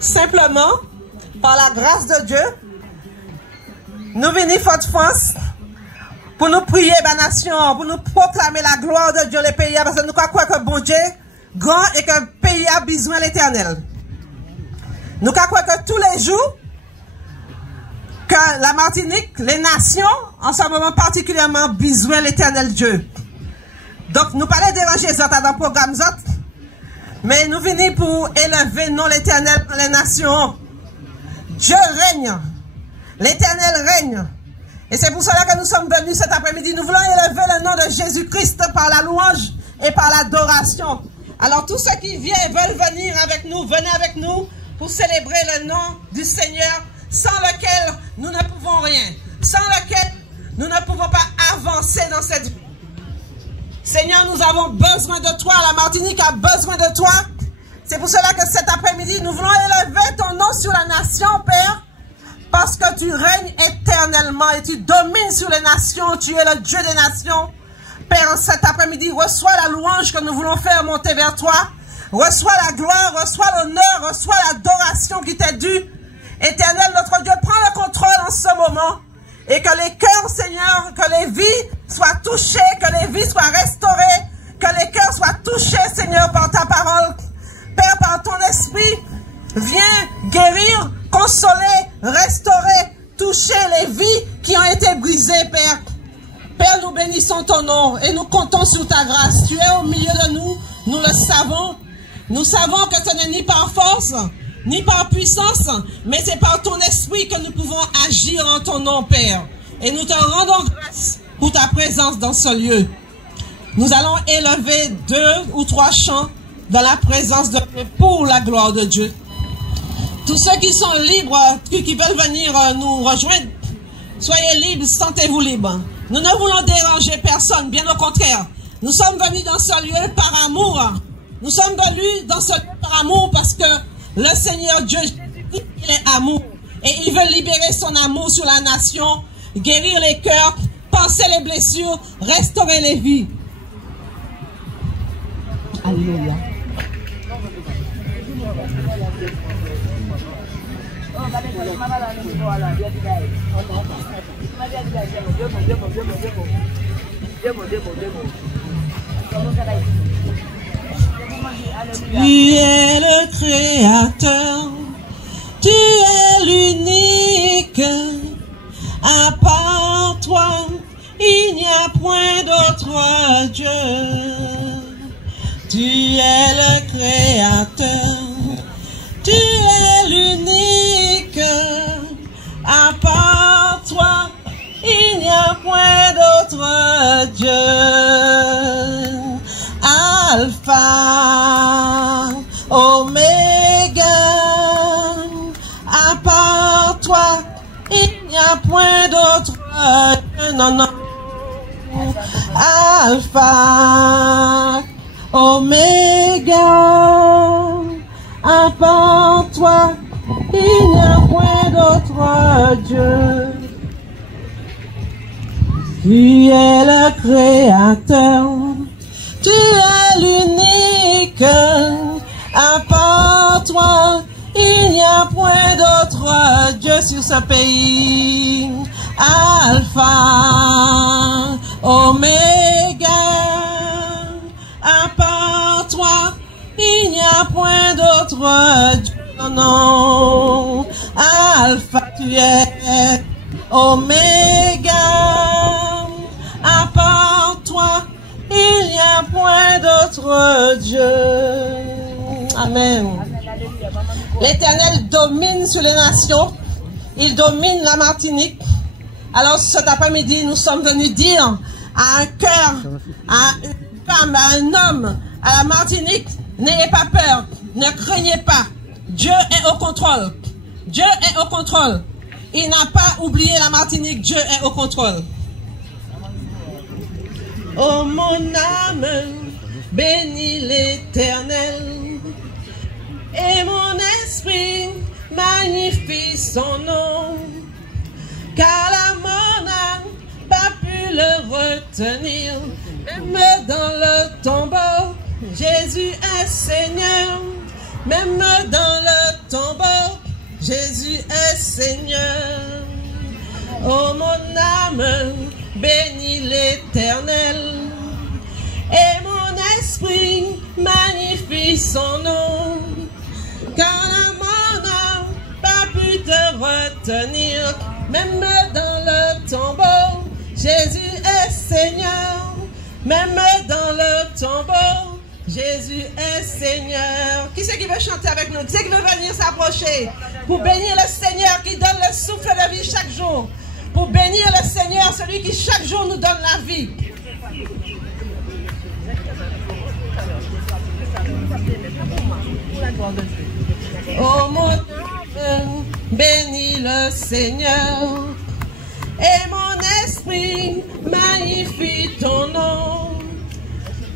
simplement, par la grâce de Dieu, nous venons Fort-de-France pour nous prier la nation, pour nous proclamer la gloire de Dieu les pays, parce que nous croyons que bon Dieu grand et que le pays a besoin de l'éternel. Nous croyons que tous les jours, que la Martinique, les nations, en ce moment particulièrement, besoin de l'éternel Dieu. Donc, nous parlons déranger les autres dans le programme, mais nous venons pour élever non l'éternel dans les nations. Dieu règne. L'éternel règne. Et c'est pour cela que nous sommes venus cet après-midi. Nous voulons élever le nom de Jésus-Christ par la louange et par l'adoration. Alors, tous ceux qui viennent veulent venir avec nous, venez avec nous pour célébrer le nom du Seigneur, sans lequel nous ne pouvons rien, sans lequel nous ne pouvons pas avancer dans cette vie. Seigneur, nous avons besoin de toi, la Martinique a besoin de toi. C'est pour cela que cet après-midi, nous voulons élever ton nom sur la nation, Père, parce que tu règnes éternellement et tu domines sur les nations, tu es le Dieu des nations. Père, cet après-midi, reçois la louange que nous voulons faire monter vers toi. Reçois la gloire, reçois l'honneur, reçois l'adoration qui t'est due. Éternel, notre Dieu, prends le contrôle en ce moment. Et que les cœurs, Seigneur, que les vies soient touchées, que les vies soient restaurées, que les cœurs soient touchés, Seigneur, par ta parole. Père, par ton esprit, viens guérir, consoler, restaurer, toucher les vies qui ont été brisées, Père. Père, nous bénissons ton nom et nous comptons sur ta grâce. Tu es au milieu de nous, nous le savons. Nous savons que ce n'est ni par force, ni par puissance, mais c'est par ton esprit que nous pouvons agir en ton nom, Père. Et nous te rendons grâce pour ta présence dans ce lieu. Nous allons élever 2 ou 3 chants dans la présence de Dieu pour la gloire de Dieu. Tous ceux qui sont libres, qui veulent venir nous rejoindre, soyez libres, sentez-vous libres. Nous ne voulons déranger personne, bien au contraire. Nous sommes venus dans ce lieu par amour. Nous sommes venus dans ce lieu par amour parce que le Seigneur Dieu, il est amour. Et il veut libérer son amour sur la nation, guérir les cœurs, panser les blessures, restaurer les vies. Alléluia. Tu es le Créateur, tu es l'unique, à part toi, il n'y a point d'autre Dieu. Tu es le Créateur, tu es l'unique, à part toi, il n'y a point d'autre Dieu. Alpha, Oméga, à part toi, il n'y a point d'autre Dieu. Non, non. Alpha, Oméga, à part toi, il n'y a point d'autre Dieu. Tu es le Créateur, tu es l'unique, à part toi, il n'y a point d'autre Dieu sur ce pays. Alpha, Oméga, à part toi, il n'y a point d'autre Dieu. Non, non. Alpha, tu es Oméga, à part toi, il n'y a point d'autre Dieu. Amen. L'Éternel domine sur les nations. Il domine la Martinique. Alors cet après-midi, nous sommes venus dire à un cœur, à une femme, à un homme, à la Martinique, n'ayez pas peur, ne craignez pas. Dieu est au contrôle. Dieu est au contrôle. Il n'a pas oublié la Martinique. Dieu est au contrôle. Oh mon âme, bénis l'Éternel, et mon esprit magnifie son nom, car la mort n'a pas pu le retenir, même dans le tombeau, Jésus est Seigneur, même dans le tombeau, Jésus est Seigneur. Oh mon âme, bénis l'Éternel. Et mon esprit magnifie son nom. Car mon âme pas pu te retenir, même dans le tombeau. Jésus est Seigneur, même dans le tombeau. Jésus est Seigneur. Qui c'est qui veut chanter avec nous? Qui c'est qui veut venir s'approcher pour bénir le Seigneur qui donne le souffle de vie chaque jour? Pour bénir le Seigneur, celui qui chaque jour nous donne la vie. Oh mon âme, bénis le Seigneur. Et mon esprit magnifie ton nom.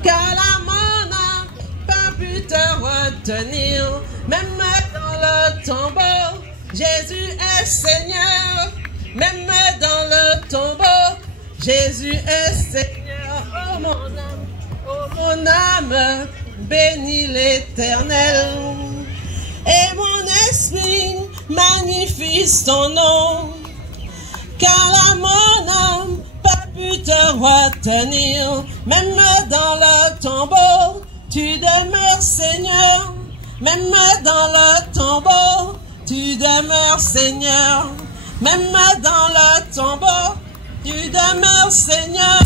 Car la mort n'a pas pu te retenir, même dans le tombeau. Jésus est Seigneur, même dans le tombeau. Jésus est Seigneur. Oh mon âme, bénis l'Éternel. Et mon esprit magnifie son nom. Car la mon âme pas pu te retenir, même dans le tombeau, tu demeures Seigneur. Même dans le tombeau, tu demeures Seigneur. Même dans le tombeau, tu demeures Seigneur.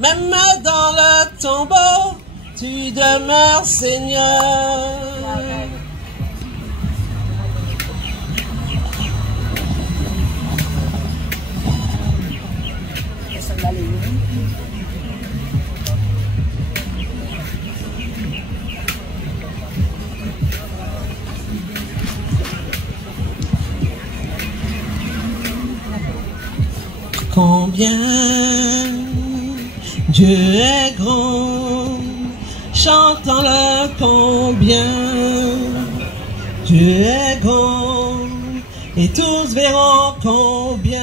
Même dans le tombeau, tu demeures Seigneur. Combien Dieu est grand, chantons-le combien Dieu est grand, et tous verront combien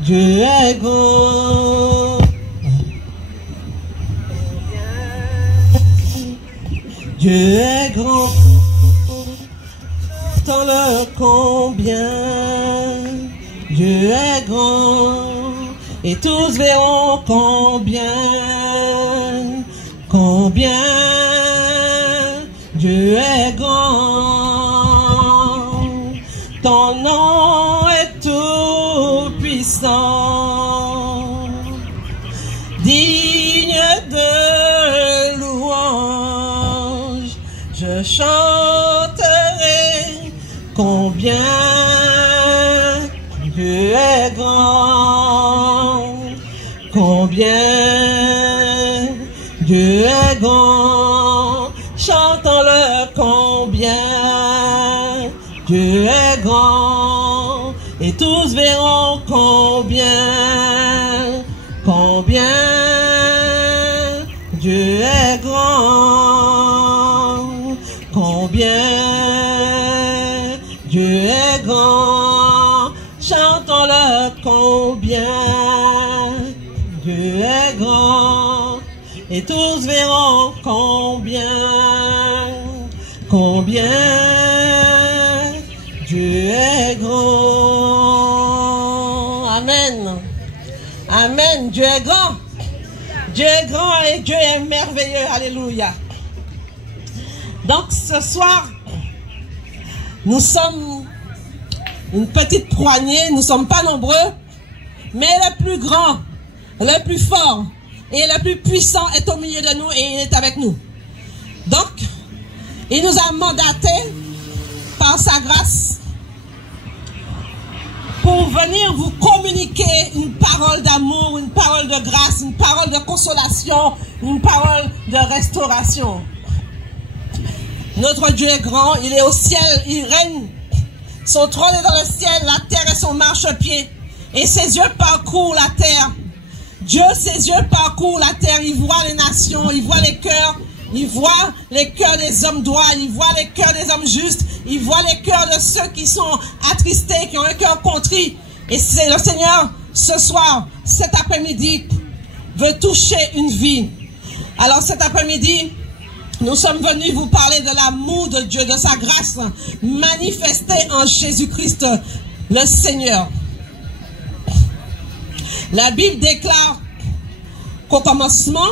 Dieu est grand. Dieu est grand, chantons-le combien Dieu est grand, et tous verront combien Dieu est grand. Ton nom est tout puissant, digne de louange. Je chanterai combien Dieu est grand, combien Dieu est grand. Chantons-le combien Dieu est grand, et tous verront combien Dieu est grand, combien Dieu est grand. Chantons-le combien Dieu est grand, et tous verront combien Dieu est grand. Amen. Amen. Dieu est grand. Dieu est grand et Dieu est merveilleux. Alléluia. Donc ce soir, nous sommes une petite poignée, nous ne sommes pas nombreux, mais le plus grand, le plus fort et le plus puissant est au milieu de nous et il est avec nous. Donc, il nous a mandatés par sa grâce pour venir vous communiquer une parole d'amour, une parole de grâce, une parole de consolation, une parole de restauration. Notre Dieu est grand, il est au ciel, il règne. Son trône est dans le ciel, la terre est son marchepied. Et ses yeux parcourent la terre. Dieu, ses yeux parcourent la terre, il voit les nations, il voit les cœurs. Il voit les cœurs des hommes droits, il voit les cœurs des hommes justes, il voit les cœurs de ceux qui sont attristés, qui ont un cœur contrit. Et c'est le Seigneur, ce soir, cet après-midi, veut toucher une vie. Alors cet après-midi, Nous sommes venus vous parler de l'amour de Dieu, de sa grâce manifestée en Jésus-Christ, le Seigneur. La Bible déclare qu'au commencement,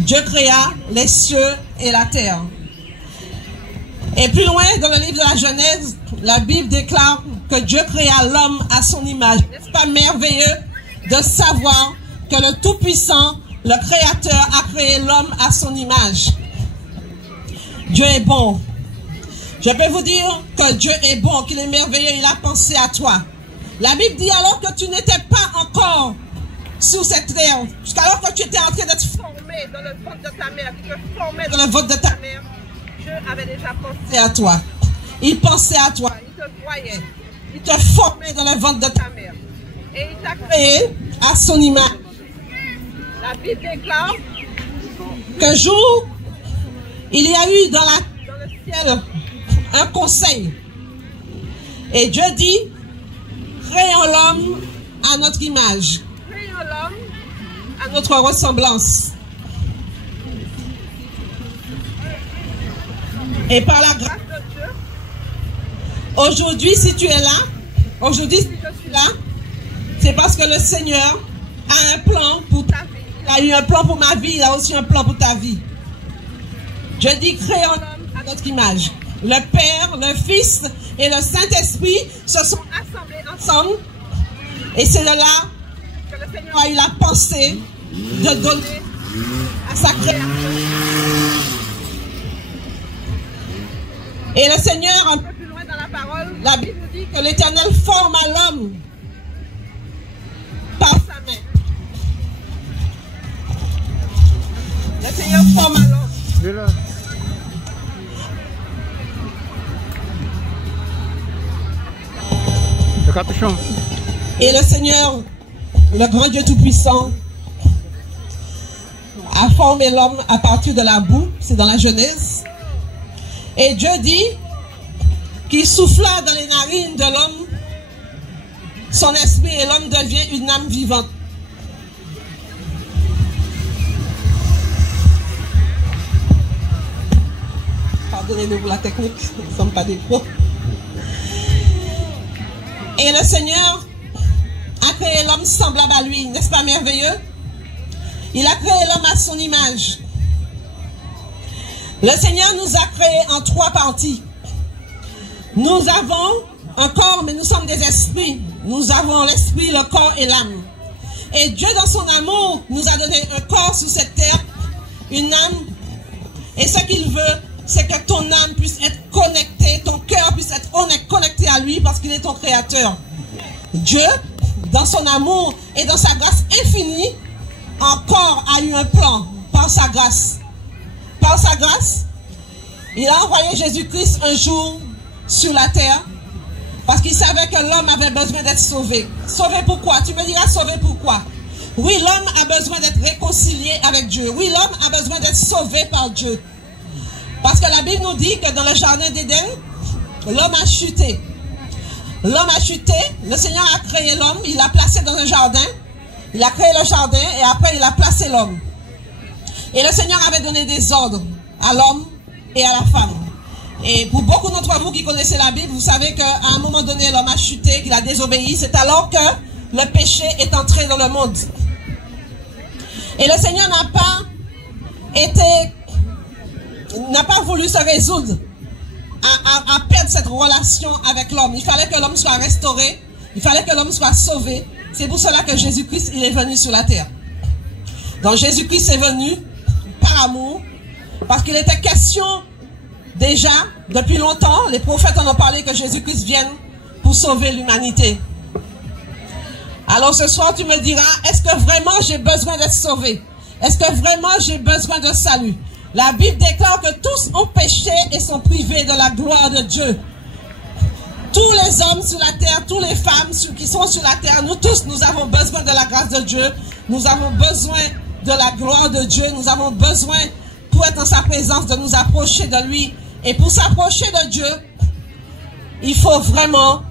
Dieu créa les cieux et la terre. Et plus loin, dans le livre de la Genèse, la Bible déclare que Dieu créa l'homme à son image. N'est-ce pas merveilleux de savoir que le Tout-Puissant, le Créateur, a créé l'homme à son image? Dieu est bon. Je peux vous dire que Dieu est bon, qu'il est merveilleux, il a pensé à toi. La Bible dit alors que tu n'étais pas encore sous cette terre, jusqu'alors que tu étais en train d'être formé dans le ventre de ta mère, tu te formais dans le ventre de ta mère, Dieu avait déjà pensé à toi. Il pensait à toi, il te voyait, il te formait dans le ventre de ta mère. Et il t'a créé à son image. La Bible déclare qu'un jour, il y a eu dans le ciel un conseil. Et Dieu dit, créons l'homme à notre image. Créons l'homme à notre ressemblance. Et par la grâce de Dieu, aujourd'hui, si tu es là, aujourd'hui, si je suis là, c'est parce que le Seigneur a un plan pour ta vie. Il a eu un plan pour ma vie, il a aussi un plan pour ta vie. Je dis, créons l'homme à notre image. Le Père, le Fils et le Saint-Esprit se sont assemblés ensemble. Et c'est de là que le Seigneur a eu la pensée de donner à sa création. Et le Seigneur, un peu plus loin dans la parole, la Bible nous dit que l'Éternel forma l'homme par sa main. Le Seigneur forma l'homme. Le capuchon. Et le Seigneur, le grand Dieu Tout-Puissant, a formé l'homme à partir de la boue, c'est dans la Genèse. Et Dieu dit qu'il souffla dans les narines de l'homme son esprit et l'homme devient une âme vivante. Pardonnez-nous pour la technique, nous ne sommes pas des pros. Et le Seigneur a créé l'homme semblable à lui, n'est-ce pas merveilleux? Il a créé l'homme à son image. Le Seigneur nous a créés en 3 parties. Nous avons un corps, mais nous sommes des esprits. Nous avons l'esprit, le corps et l'âme. Et Dieu, dans son amour, nous a donné un corps sur cette terre, une âme. Et ce qu'il veut, c'est que ton âme puisse être connectée, ton cœur puisse être connecté à lui parce qu'il est ton créateur. Dieu, dans son amour et dans sa grâce infinie, encore a eu un plan par sa grâce. Par sa grâce, il a envoyé Jésus-Christ un jour sur la terre parce qu'il savait que l'homme avait besoin d'être sauvé. Sauvé pourquoi? Tu me diras sauvé pourquoi? Oui, l'homme a besoin d'être réconcilié avec Dieu. Oui, l'homme a besoin d'être sauvé par Dieu. Parce que la Bible nous dit que dans le jardin d'Éden, l'homme a chuté. L'homme a chuté, le Seigneur a créé l'homme, il l'a placé dans un jardin. Il a créé le jardin et après il a placé l'homme. Et le Seigneur avait donné des ordres à l'homme et à la femme. Et pour beaucoup d'entre vous qui connaissez la Bible, vous savez qu'à un moment donné, l'homme a chuté, qu'il a désobéi. C'est alors que le péché est entré dans le monde. Et le Seigneur n'a pas voulu se résoudre à perdre cette relation avec l'homme. Il fallait que l'homme soit restauré. Il fallait que l'homme soit sauvé. C'est pour cela que Jésus-Christ, il est venu sur la terre. Donc Jésus-Christ est venu par amour, parce qu'il était question déjà, depuis longtemps, les prophètes en ont parlé que Jésus-Christ vienne pour sauver l'humanité. Alors ce soir, tu me diras, est-ce que vraiment j'ai besoin d'être sauvé? Est-ce que vraiment j'ai besoin de salut? La Bible déclare que tous ont péché et sont privés de la gloire de Dieu. Tous les hommes sur la terre, toutes les femmes qui sont sur la terre, nous tous, nous avons besoin de la grâce de Dieu. Nous avons besoin de la gloire de Dieu. Nous avons besoin, pour être en sa présence, de nous approcher de lui. Et pour s'approcher de Dieu, il faut vraiment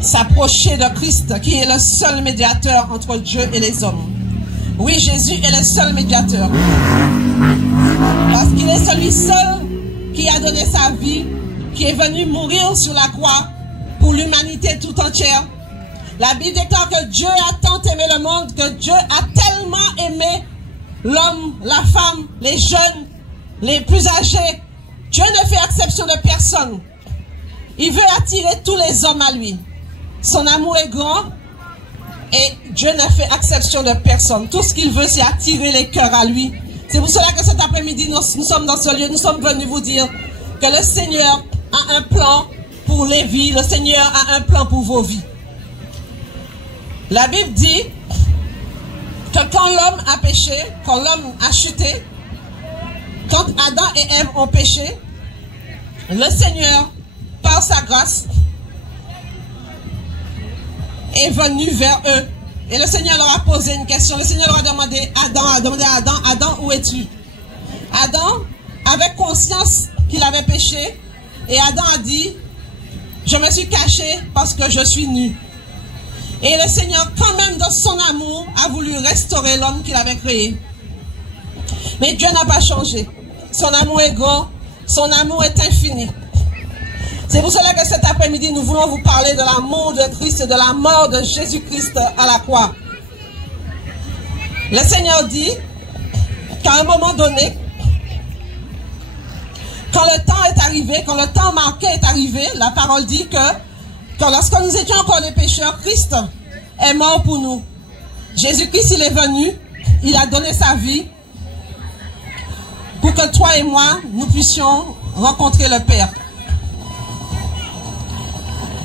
s'approcher de Christ, qui est le seul médiateur entre Dieu et les hommes. Oui, Jésus est le seul médiateur. Parce qu'il est celui seul qui a donné sa vie, qui est venu mourir sur la croix pour l'humanité tout entière. La Bible déclare que Dieu a tant aimé le monde, que Dieu a tellement aimé l'homme, la femme, les jeunes, les plus âgés. Dieu ne fait exception de personne. Il veut attirer tous les hommes à lui. Son amour est grand et Dieu ne fait exception de personne. Tout ce qu'il veut, c'est attirer les cœurs à lui. C'est pour cela que cet après-midi, nous sommes dans ce lieu. Nous sommes venus vous dire que le Seigneur a un plan pour les vies. Le Seigneur a un plan pour vos vies. La Bible dit que quand l'homme a péché, quand l'homme a chuté, quand Adam et Ève ont péché, le Seigneur, par sa grâce, est venu vers eux. Et le Seigneur leur a posé une question. Le Seigneur leur a demandé à Adam, où es-tu? Adam avait conscience qu'il avait péché. Et Adam a dit, je me suis caché parce que je suis nu. Et le Seigneur, quand même dans son amour, a voulu restaurer l'homme qu'il avait créé. Mais Dieu n'a pas changé. Son amour est grand, son amour est infini. C'est pour cela que cet après-midi, nous voulons vous parler de l'amour de Christ et de la mort de Jésus-Christ à la croix. Le Seigneur dit qu'à un moment donné, quand le temps est arrivé, quand le temps marqué est arrivé, la parole dit que lorsque nous étions encore des pécheurs, Christ est mort pour nous. Jésus-Christ, il est venu, il a donné sa vie pour que toi et moi, nous puissions rencontrer le Père.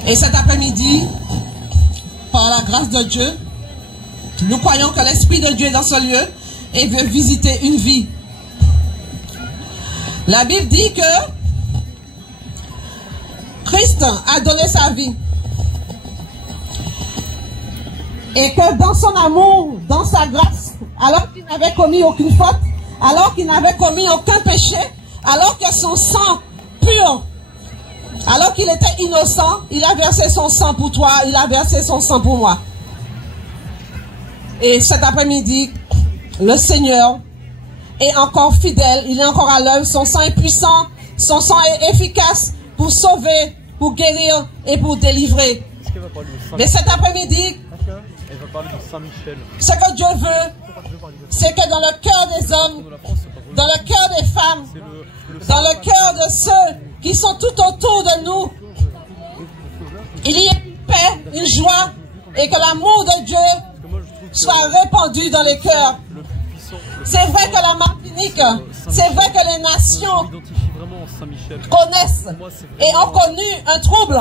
Et cet après-midi, par la grâce de Dieu, nous croyons que l'Esprit de Dieu est dans ce lieu et veut visiter une vie. La Bible dit que Christ a donné sa vie. Et que dans son amour, dans sa grâce, alors qu'il n'avait commis aucune faute, alors qu'il n'avait commis aucun péché, alors que son sang pur, alors qu'il était innocent, il a versé son sang pour toi, il a versé son sang pour moi. Et cet après-midi, le Seigneur est encore fidèle, il est encore à l'œuvre, son sang est puissant, son sang est efficace pour sauver, pour guérir et pour délivrer. Mais cet après-midi, ce que Dieu veut, c'est que dans le cœur des hommes, dans le cœur des femmes, dans le cœur de ceux qui sont tout autour de nous, il y ait une paix, une joie, et que l'amour de Dieu soit répandu dans les cœurs. C'est vrai que la Martinique, c'est vrai que les nations connaissent et ont connu un trouble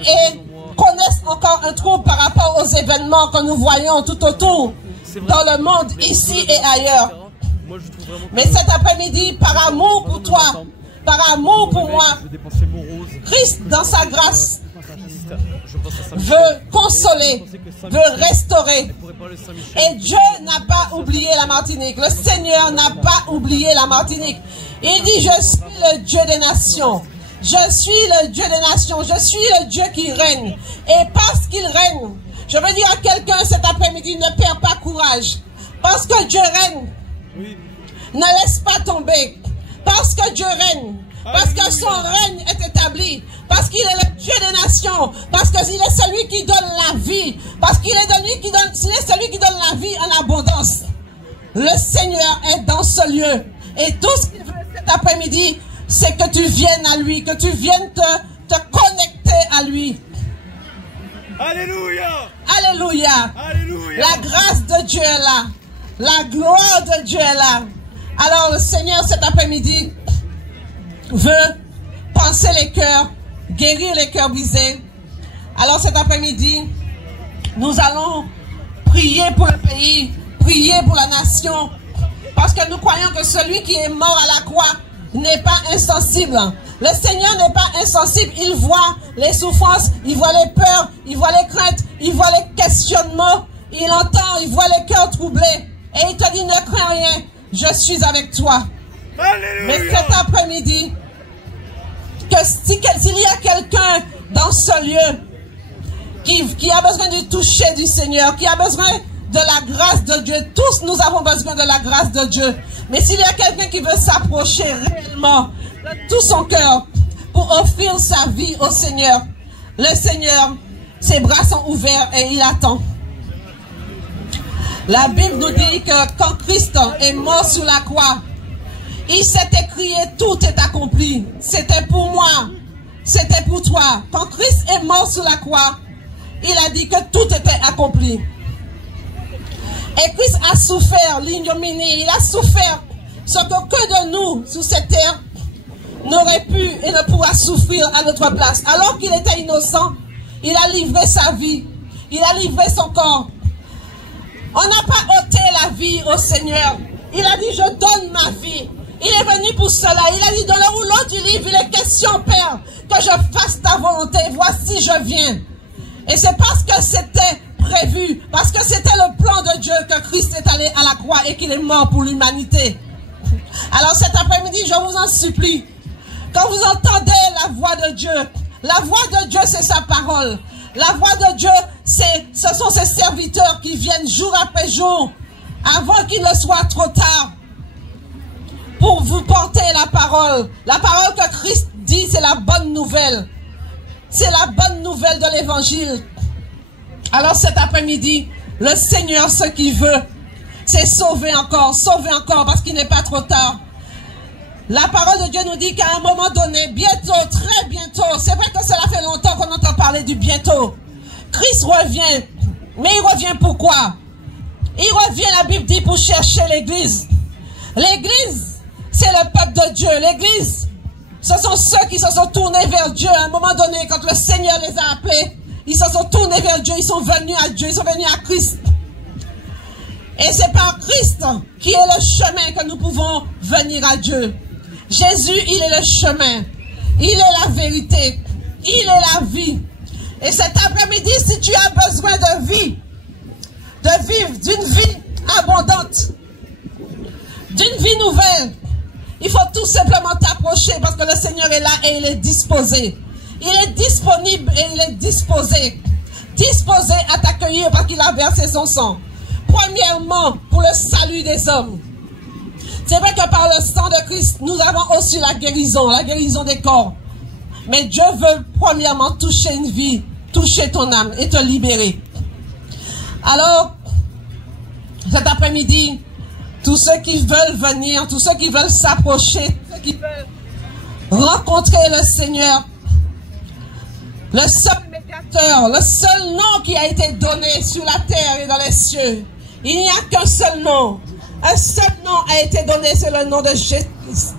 et connaissent encore un trouble par rapport aux événements que nous voyons tout autour dans le monde, ici et ailleurs. Mais cet après-midi, par amour pour toi, par amour pour moi, Christ, dans sa grâce, veut consoler, veut restaurer. Et Dieu n'a pas oublié la Martinique. Le Seigneur n'a pas oublié la Martinique. Il dit, je suis le Dieu des nations. Je suis le Dieu des nations. Je suis le Dieu qui règne. Et parce qu'il règne, je veux dire à quelqu'un cet après-midi, ne perds pas courage. Parce que Dieu règne, ne laisse pas tomber. Parce que Dieu règne. Parce que son règne est établi. Parce qu'il est le Dieu des nations. Parce qu'il est celui qui donne la vie. Parce qu'il est celui qui donne la vie en abondance. Le Seigneur est dans ce lieu. Et tout ce qu'il veut cet après-midi, c'est que tu viennes à lui. Que tu viennes te connecter à lui. Alléluia. Alléluia. Alléluia. La grâce de Dieu est là. La gloire de Dieu est là. Alors le Seigneur cet après-midi veut penser les cœurs, guérir les cœurs brisés. Alors cet après-midi, nous allons prier pour le pays, prier pour la nation, parce que nous croyons que celui qui est mort à la croix n'est pas insensible. Le Seigneur n'est pas insensible, il voit les souffrances, il voit les peurs, il voit les craintes, il voit les questionnements, il entend, il voit les cœurs troublés, et il te dit, ne crains rien, je suis avec toi. Alléluia. Mais cet après-midi, s'il y a quelqu'un dans ce lieu qui a besoin du toucher du Seigneur, qui a besoin de la grâce de Dieu. Tous nous avons besoin de la grâce de Dieu. Mais s'il y a quelqu'un qui veut s'approcher réellement de tout son cœur pour offrir sa vie au Seigneur, le Seigneur, ses bras sont ouverts et il attend. La Bible nous dit que quand Christ est mort sur la croix, il s'est écrié tout est accompli. C'était pour moi, c'était pour toi. Quand Christ est mort sur la croix, il a dit que tout était accompli. Et Christ a souffert l'ignominie, il a souffert ce que de nous sur cette terre n'aurait pu et ne pourra souffrir à notre place. Alors qu'il était innocent, il a livré sa vie, il a livré son corps. On n'a pas ôté la vie au Seigneur. Il a dit, je donne ma vie. Il est venu pour cela. Il a dit, dans le rouleau du livre, il est question, Père, que je fasse ta volonté. Voici, je viens. Et c'est parce que c'était prévu, parce que c'était le plan de Dieu que Christ est allé à la croix et qu'il est mort pour l'humanité. Alors cet après-midi, je vous en supplie, quand vous entendez la voix de Dieu, la voix de Dieu, c'est sa parole. La voix de Dieu, ce sont ses serviteurs qui viennent jour après jour, avant qu'il ne soit trop tard, pour vous porter la parole. La parole que Christ dit, c'est la bonne nouvelle. C'est la bonne nouvelle de l'évangile. Alors cet après-midi, le Seigneur, ce qu'il veut, c'est sauver encore, parce qu'il n'est pas trop tard. La parole de Dieu nous dit qu'à un moment donné, bientôt, très bientôt, c'est vrai que cela fait longtemps qu'on entend parler du bientôt. Christ revient, mais il revient pourquoi? Il revient, la Bible dit, pour chercher l'église. L'église, c'est le peuple de Dieu. L'église, ce sont ceux qui se sont tournés vers Dieu. À un moment donné, quand le Seigneur les a appelés, ils se sont tournés vers Dieu, ils sont venus à Dieu, ils sont venus à Christ. Et c'est par Christ qui est le chemin que nous pouvons venir à Dieu. Jésus, il est le chemin, il est la vérité, il est la vie. Et cet après-midi, si tu as besoin de vie, de vivre d'une vie abondante, d'une vie nouvelle, il faut tout simplement t'approcher parce que le Seigneur est là et il est disposé. Il est disponible et il est disposé à t'accueillir parce qu'il a versé son sang. Premièrement, pour le salut des hommes. C'est vrai que par le sang de Christ, nous avons aussi la guérison des corps. Mais Dieu veut premièrement toucher une vie, toucher ton âme et te libérer. Alors, cet après-midi, tous ceux qui veulent venir, tous ceux qui veulent s'approcher, ceux qui veulent rencontrer le Seigneur, le seul médiateur, le seul nom qui a été donné sur la terre et dans les cieux. Il n'y a qu'un seul nom. Un seul nom a été donné, c'est le nom de Jésus-Christ.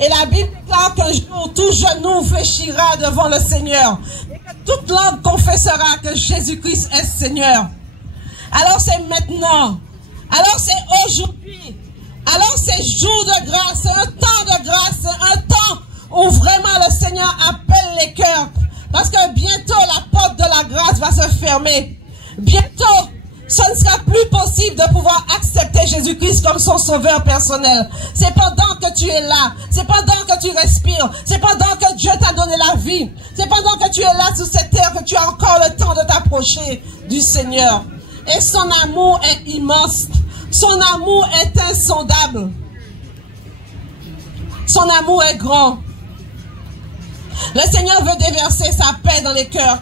Et la Bible déclare qu'un jour, tout genou fléchira devant le Seigneur. Et que toute langue confessera que Jésus-Christ est Seigneur. Alors c'est maintenant. Alors c'est aujourd'hui. Alors c'est jour de grâce. C'est un temps de grâce. C'est un temps où vraiment le Seigneur appelle les cœurs. Parce que bientôt la porte de la grâce va se fermer. Bientôt, ce ne sera plus possible de pouvoir accepter Jésus-Christ comme son sauveur personnel. C'est pendant que tu es là, c'est pendant que tu respires, c'est pendant que Dieu t'a donné la vie, c'est pendant que tu es là sur cette terre que tu as encore le temps de t'approcher du Seigneur. Et son amour est immense, son amour est insondable, son amour est grand. Le Seigneur veut déverser sa paix dans les cœurs.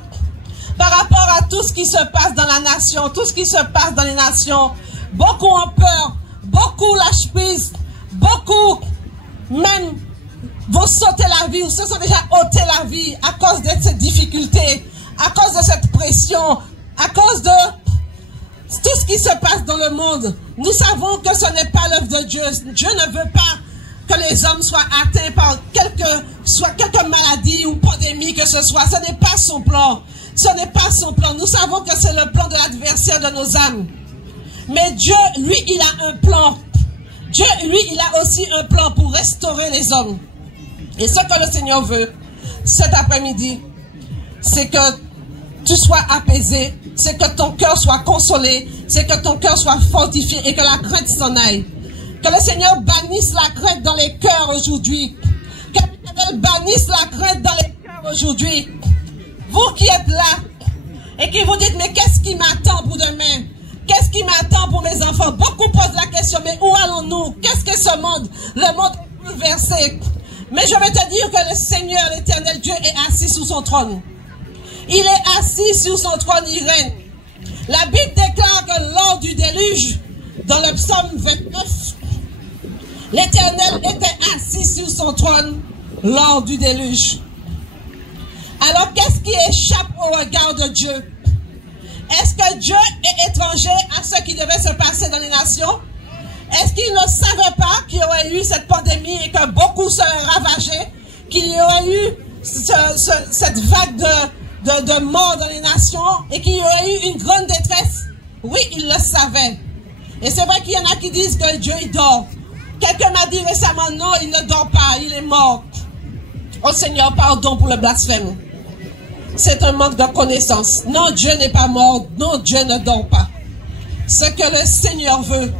Par rapport à tout ce qui se passe dans la nation, tout ce qui se passe dans les nations, beaucoup ont peur, beaucoup lâchent prise, beaucoup même vont sauter la vie ou se sont déjà ôtés la vie à cause de cette difficulté, à cause de cette pression, à cause de tout ce qui se passe dans le monde. Nous savons que ce n'est pas l'œuvre de Dieu. Dieu ne veut pas que les hommes soient atteints par quelque maladie ou pandémie que ce soit. Ce n'est pas son plan. Ce n'est pas son plan. Nous savons que c'est le plan de l'adversaire de nos âmes. Mais Dieu, lui, il a un plan. Dieu, lui, il a aussi un plan pour restaurer les hommes. Et ce que le Seigneur veut, cet après-midi, c'est que tu sois apaisé, c'est que ton cœur soit consolé, c'est que ton cœur soit fortifié et que la crainte s'en aille. Que le Seigneur bannisse la crainte dans les cœurs aujourd'hui. Que l'Éternel bannisse la crainte dans les cœurs aujourd'hui. Vous qui êtes là et qui vous dites, mais qu'est-ce qui m'attend pour demain? Qu'est-ce qui m'attend pour mes enfants? Beaucoup posent la question, mais où allons-nous? Qu'est-ce que ce monde? Le monde est bouleversé. Mais je vais te dire que le Seigneur, l'Éternel Dieu, est assis sur son trône. Il est assis sur son trône, il règne. La Bible déclare que lors du déluge, dans le psaume 29, l'Éternel était assis sur son trône lors du déluge. Alors, qu'est-ce qui échappe au regard de Dieu? Est-ce que Dieu est étranger à ce qui devait se passer dans les nations? Est-ce qu'il ne savait pas qu'il y aurait eu cette pandémie et que beaucoup seraient ravagés, qu'il y aurait eu cette vague de morts dans les nations et qu'il y aurait eu une grande détresse? Oui, il le savait. Et c'est vrai qu'il y en a qui disent que Dieu, il dort. Quelqu'un m'a dit récemment, non, il ne dort pas, il est mort. Oh Seigneur, pardon pour le blasphème. C'est un manque de connaissance. Non, Dieu n'est pas mort. Non, Dieu ne dort pas. Ce que le Seigneur veut,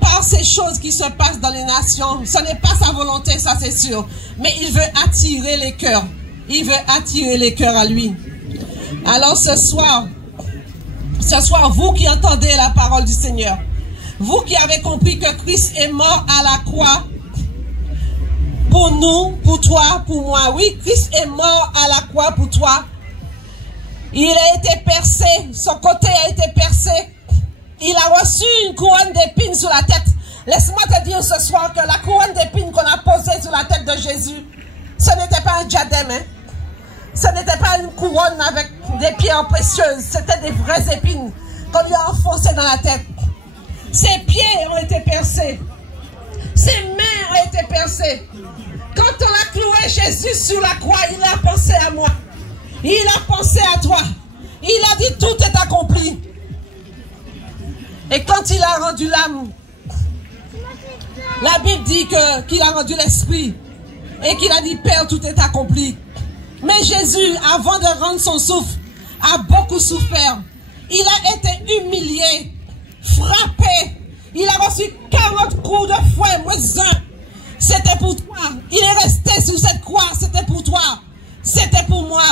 par ces choses qui se passent dans les nations, ce n'est pas sa volonté, ça c'est sûr. Mais il veut attirer les cœurs. Il veut attirer les cœurs à lui. Alors ce soir, vous qui entendez la parole du Seigneur, vous qui avez compris que Christ est mort à la croix, pour nous, pour toi, pour moi. Oui, Christ est mort à la croix pour toi. Il a été percé, son côté a été percé. Il a reçu une couronne d'épines sur la tête. Laisse-moi te dire ce soir que la couronne d'épines qu'on a posée sur la tête de Jésus, ce n'était pas un diadème. Hein? Ce n'était pas une couronne avec des pierres précieuses. C'était des vraies épines qu'on lui a enfoncées dans la tête. Ses pieds ont été percés. Ses mains ont été percées. Quand on a cloué Jésus sur la croix, il a pensé à moi. Il a pensé à toi. Il a dit tout est accompli. Et quand il a rendu l'âme, la Bible dit qu'il a rendu l'esprit et qu'il a dit Père, tout est accompli. Mais Jésus, avant de rendre son souffle, a beaucoup souffert. Il a été humilié, frappé. Il a reçu 40 coups de fouet, moins un. C'était pour toi. Il est resté sur cette croix. C'était pour toi. C'était pour moi.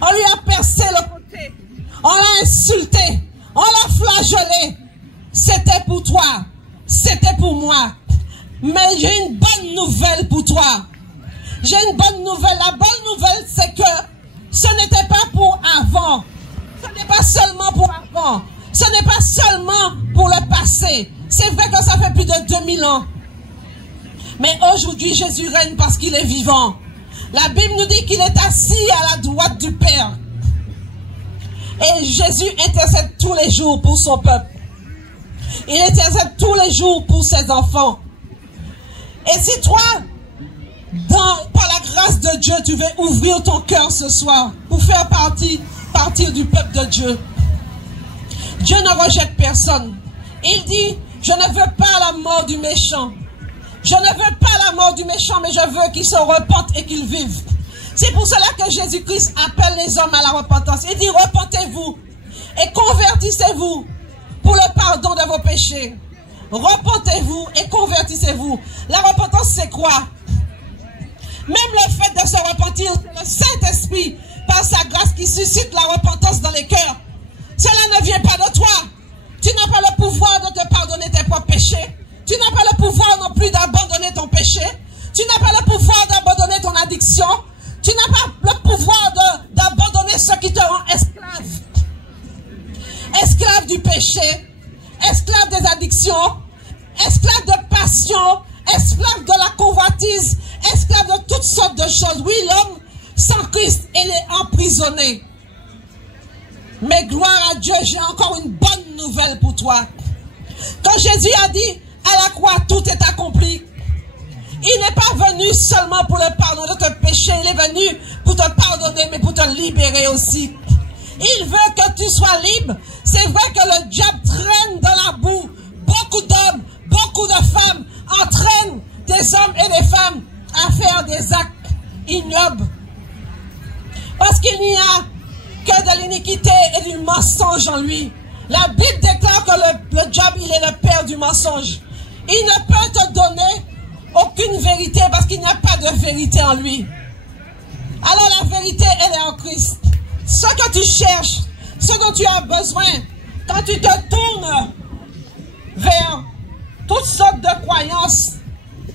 On lui a percé le côté. On l'a insulté. On l'a flagellé. C'était pour toi. C'était pour moi. Mais j'ai une bonne nouvelle pour toi. J'ai une bonne nouvelle. La bonne nouvelle, c'est que ce n'était pas pour avant. Ce n'est pas seulement pour avant. Ce n'est pas seulement pour le passé. C'est vrai que ça fait plus de 2000 ans. Mais aujourd'hui, Jésus règne parce qu'il est vivant. La Bible nous dit qu'il est assis à la droite du Père. Et Jésus intercède tous les jours pour son peuple. Il intercède tous les jours pour ses enfants. Et si toi, par la grâce de Dieu, tu veux ouvrir ton cœur ce soir pour faire partir du peuple de Dieu. Dieu ne rejette personne. Il dit, je ne veux pas la mort du méchant. Je ne veux pas la mort du méchant, mais je veux qu'ils se repentent et qu'ils vivent. C'est pour cela que Jésus-Christ appelle les hommes à la repentance. Il dit, repentez-vous et convertissez-vous pour le pardon de vos péchés. Repentez-vous et convertissez-vous. La repentance, c'est quoi? Même le fait de se repentir, c'est le Saint-Esprit, par sa grâce, qui suscite la repentance dans les cœurs. Cela ne vient pas de toi. Tu n'as pas le pouvoir de te pardonner tes propres péchés. Tu n'as pas le pouvoir non plus d'abandonner ton péché. Tu n'as pas le pouvoir d'abandonner ton addiction. Tu n'as pas le pouvoir d'abandonner ce qui te rend esclave. Esclave du péché, esclave des addictions, esclave de passion, esclave de la convoitise, esclave de toutes sortes de choses. Oui, l'homme sans Christ, il est emprisonné. Mais gloire à Dieu, j'ai encore une bonne nouvelle pour toi. Quand Jésus a dit, à la croix, tout est accompli. Il n'est pas venu seulement pour le pardon de tes péchés. Il est venu pour te pardonner, mais pour te libérer aussi. Il veut que tu sois libre. C'est vrai que le diable traîne dans la boue. Beaucoup d'hommes, beaucoup de femmes entraînent des hommes et des femmes à faire des actes ignobles. Parce qu'il n'y a que de l'iniquité et du mensonge en lui. La Bible déclare que le diable, il est le père du mensonge. Il ne peut te donner aucune vérité parce qu'il n'y a pas de vérité en lui. Alors la vérité, elle est en Christ. Ce que tu cherches, ce dont tu as besoin, Quand tu te tournes vers toutes sortes de croyances,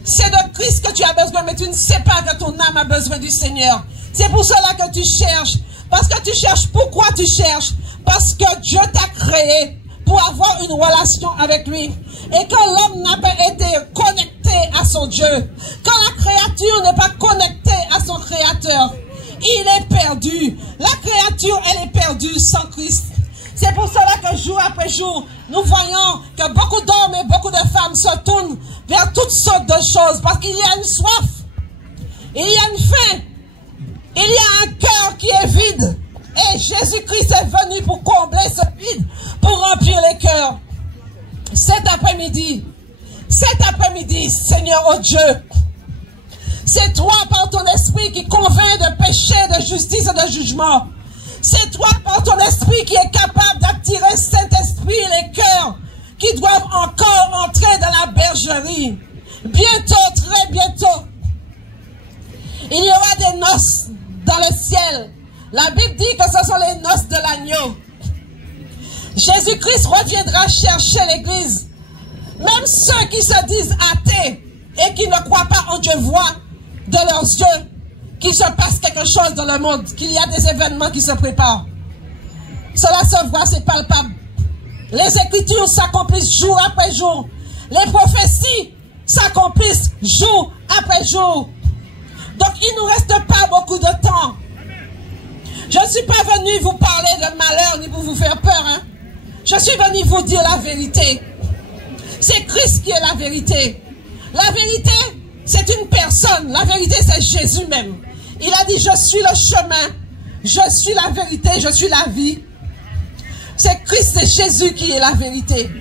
c'est de Christ que tu as besoin, mais tu ne sais pas que ton âme a besoin du Seigneur. C'est pour cela que tu cherches. Parce que tu cherches. Pourquoi tu cherches? Parce que Dieu t'a créé pour avoir une relation avec lui. Et quand l'homme n'a pas été connecté à son Dieu, quand la créature n'est pas connectée à son Créateur, il est perdu. La créature, elle est perdue sans Christ. C'est pour cela que jour après jour, nous voyons que beaucoup d'hommes et beaucoup de femmes se tournent vers toutes sortes de choses parce qu'il y a une soif, il y a une faim, il y a un cœur qui est vide. Et Jésus-Christ est venu pour combler ce vide, pour remplir les cœurs. Cet après-midi, Seigneur, oh Dieu, c'est toi par ton esprit qui convainc de péché, de justice et de jugement. C'est toi par ton esprit qui est capable d'attirer Saint-Esprit et les cœurs qui doivent encore entrer dans la bergerie. Bientôt, très bientôt, il y aura des noces dans le ciel. La Bible dit que ce sont les noces de l'agneau. Jésus-Christ reviendra chercher l'église. Même ceux qui se disent athées et qui ne croient pas en Dieu voient de leurs yeux qu'il se passe quelque chose dans le monde, qu'il y a des événements qui se préparent. Cela se voit, c'est palpable. Les Écritures s'accomplissent jour après jour. Les prophéties s'accomplissent jour après jour. Donc il ne nous reste pas beaucoup de temps. Je ne suis pas venu vous parler de malheur ni pour vous faire peur. Je suis venu vous dire la vérité. C'est Christ qui est la vérité. La vérité, c'est une personne. La vérité, c'est Jésus même. Il a dit, je suis le chemin, je suis la vérité, je suis la vie. C'est Christ, c'est Jésus qui est la vérité.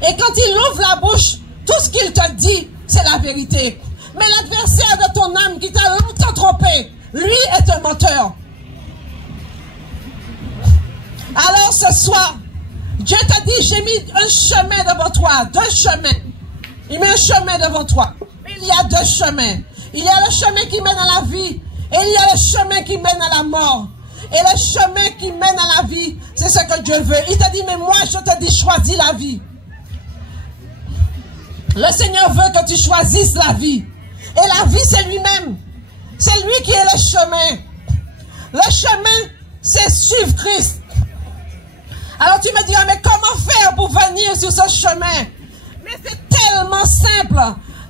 Et quand il ouvre la bouche, tout ce qu'il te dit, c'est la vérité. Mais l'adversaire de ton âme qui t'a longtemps trompé, lui est un menteur. Alors ce soir, Dieu t'a dit, j'ai mis un chemin devant toi, deux chemins. Il met un chemin devant toi. Il y a deux chemins. Il y a le chemin qui mène à la vie et il y a le chemin qui mène à la mort. Et le chemin qui mène à la vie, c'est ce que Dieu veut. Il t'a dit, mais moi je te dis, choisis la vie. Le Seigneur veut que tu choisisses la vie. Et la vie, c'est lui-même. C'est lui qui est le chemin. Le chemin, c'est suivre Christ. Alors tu me diras, mais comment faire pour venir sur ce chemin? Mais c'est tellement simple.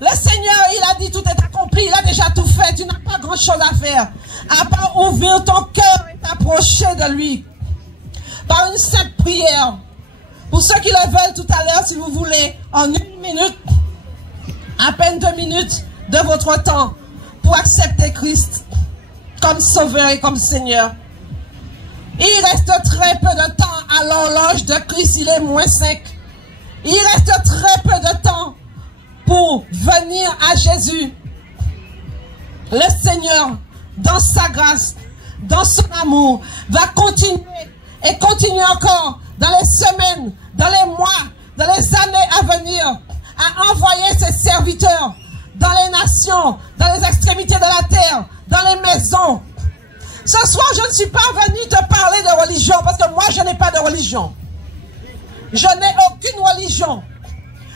Le Seigneur, il a dit tout est accompli. Il a déjà tout fait. Tu n'as pas grand chose à faire. À part ouvrir ton cœur et t'approcher de lui. Par une simple prière. Pour ceux qui le veulent tout à l'heure, si vous voulez, en 1 minute, à peine 2 minutes de votre temps pour accepter Christ comme Sauveur et comme Seigneur. Il reste très peu de temps à l'horloge de Christ, il est -5. Il reste très peu de temps pour venir à Jésus. Le Seigneur, dans sa grâce, dans son amour, va continuer et continuer encore dans les semaines, dans les mois, dans les années à venir, à envoyer ses serviteurs dans les nations, dans les extrémités de la terre, dans les maisons. Ce soir, je ne suis pas venu te parler de religion, parce que moi, je n'ai pas de religion. Je n'ai aucune religion.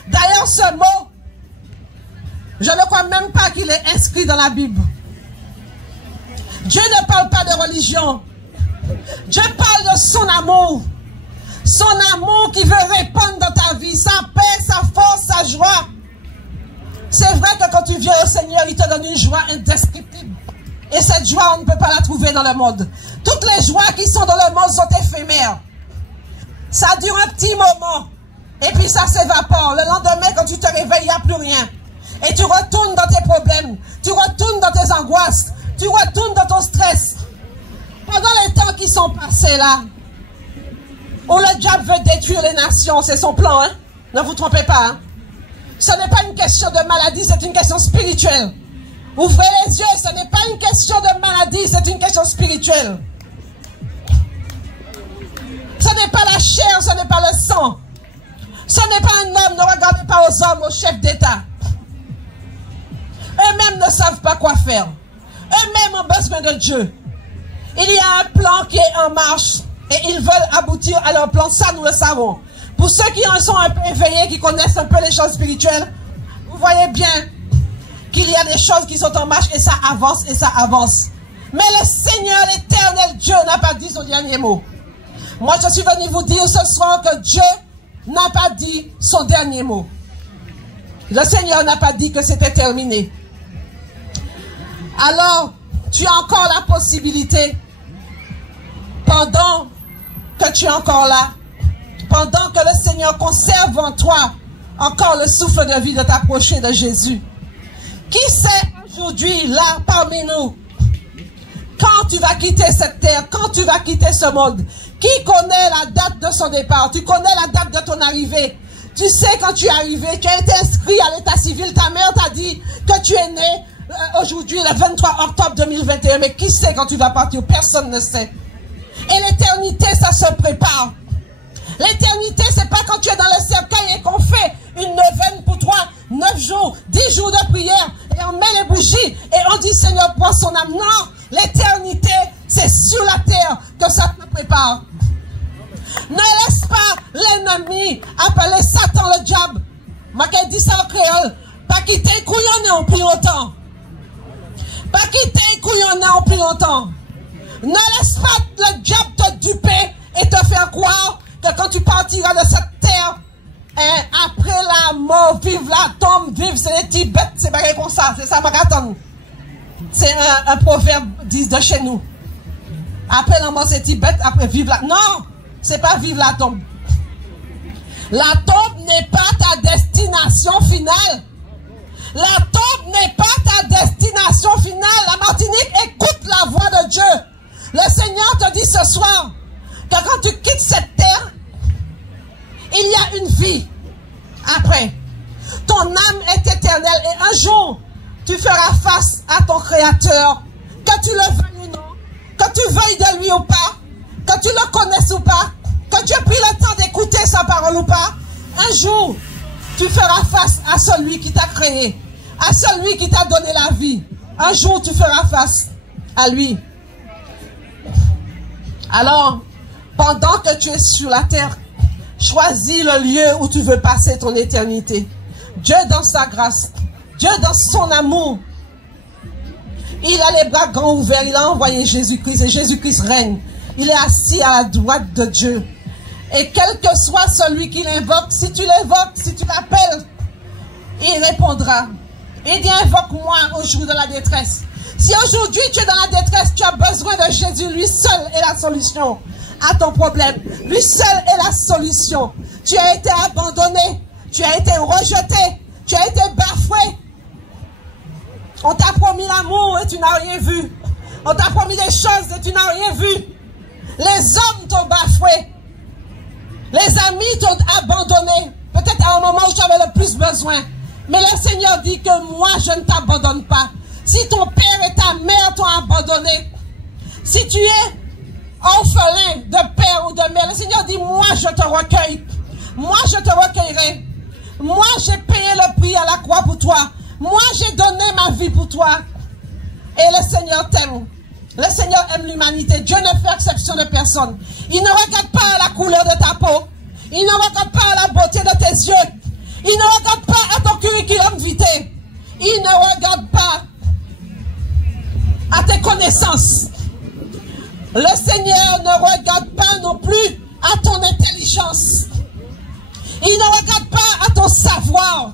D'ailleurs, ce mot, je ne crois même pas qu'il est inscrit dans la Bible. Dieu ne parle pas de religion. Dieu parle de son amour. Son amour qui veut répandre dans ta vie, sa paix, sa force, sa joie. C'est vrai que quand tu viens au Seigneur, il te donne une joie indescriptible. Et cette joie, on ne peut pas la trouver dans le monde. Toutes les joies qui sont dans le monde sont éphémères. Ça dure un petit moment. Et puis ça s'évapore. Le lendemain, quand tu te réveilles, il n'y a plus rien. Et tu retournes dans tes problèmes. Tu retournes dans tes angoisses. Tu retournes dans ton stress. Pendant les temps qui sont passés là, où le diable veut détruire les nations, c'est son plan, hein? Ne vous trompez pas, hein? Ce n'est pas une question de maladie, c'est une question spirituelle. Ouvrez les yeux, ce n'est pas une question de maladie, c'est une question spirituelle. Ce n'est pas la chair, ce n'est pas le sang. Ce n'est pas un homme, ne regardez pas aux hommes, aux chefs d'État. Eux-mêmes ne savent pas quoi faire. Eux-mêmes ont besoin de Dieu. Il y a un plan qui est en marche et ils veulent aboutir à leur plan, ça nous le savons. Pour ceux qui en sont un peu éveillés, qui connaissent un peu les choses spirituelles, vous voyez bien qu'il y a des choses qui sont en marche et ça avance et ça avance. Mais le Seigneur, l'éternel Dieu, n'a pas dit son dernier mot. Moi, je suis venu vous dire ce soir que Dieu n'a pas dit son dernier mot. Le Seigneur n'a pas dit que c'était terminé. Alors, tu as encore la possibilité, pendant que tu es encore là, pendant que le Seigneur conserve en toi encore le souffle de vie, de t'approcher de Jésus. Qui sait aujourd'hui, là, parmi nous, quand tu vas quitter cette terre, quand tu vas quitter ce monde, qui connaît la date de son départ? Tu connais la date de ton arrivée. Tu sais quand tu es arrivé, tu as été inscrit à l'état civil, ta mère t'a dit que tu es né aujourd'hui, le 23 octobre 2021, mais qui sait quand tu vas partir? Personne ne sait. Et l'éternité, ça se prépare. L'éternité, c'est pas quand tu es dans le cercueil et qu'on fait une neuvaine pour toi, 9 jours, 10 jours de prière, et on met les bougies, et on dit Seigneur, prends son âme. Non, l'éternité, c'est sur la terre que ça te prépare. Ne laisse pas l'ennemi appelé Satan le diable. Ma dit ça en créole. Pas quitter couillonner en plus longtemps. Pas quitter couillonner en plus longtemps. Ne laisse pas le diable te duper et te faire croire que quand tu partiras de cette terre, après la mort, vive la tombe, vive, c'est les petites bêtes, c'est pas comme ça, c'est ça, Magaton. C'est un proverbe, disent de chez nous. Après la mort, c'est les petites bêtes, après vive la... Non, c'est pas vive la tombe. La tombe n'est pas ta destination finale. La tombe n'est pas ta destination finale. La Martinique, écoute la voix de Dieu. Le Seigneur te dit ce soir que quand tu quittes cette terre, il y a une vie après. Ton âme est éternelle et un jour, tu feras face à ton Créateur. Que tu le veuilles ou non, que tu veuilles de lui ou pas, que tu le connaisses ou pas, que tu aies pris le temps d'écouter sa parole ou pas, un jour, tu feras face à celui qui t'a créé, à celui qui t'a donné la vie. Un jour, tu feras face à lui. Alors, pendant que tu es sur la terre, choisis le lieu où tu veux passer ton éternité. Dieu dans sa grâce, Dieu dans son amour, il a les bras grands ouverts, il a envoyé Jésus-Christ et Jésus-Christ règne. Il est assis à la droite de Dieu. Et quel que soit celui qui l'invoque, si tu l'invoques, si tu l'appelles, il répondra. Il dit, invoque-moi au jour de la détresse. Si aujourd'hui tu es dans la détresse, tu as besoin de Jésus, lui seul est la solution à ton problème. Lui seul est la solution. Tu as été abandonné, tu as été rejeté, tu as été bafoué. On t'a promis l'amour et tu n'as rien vu. On t'a promis des choses et tu n'as rien vu. Les hommes t'ont bafoué. Les amis t'ont abandonné. Peut-être à un moment où tu avais le plus besoin. Mais le Seigneur dit que moi, je ne t'abandonne pas. Si ton père et ta mère t'ont abandonné, si tu es orphelin de père ou de mère, le Seigneur dit, moi, je te recueille. Moi, je te recueillerai. Moi, j'ai payé le prix à la croix pour toi. Moi, j'ai donné ma vie pour toi. Et le Seigneur t'aime. Le Seigneur aime l'humanité. Dieu ne fait exception de personne. Il ne regarde pas la couleur de ta peau. Il ne regarde pas la beauté de tes yeux. Il ne regarde pas à ton curriculum vitae. Il ne regarde pas à tes connaissances. Le Seigneur ne regarde pas non plus à ton intelligence. Il ne regarde pas à ton savoir.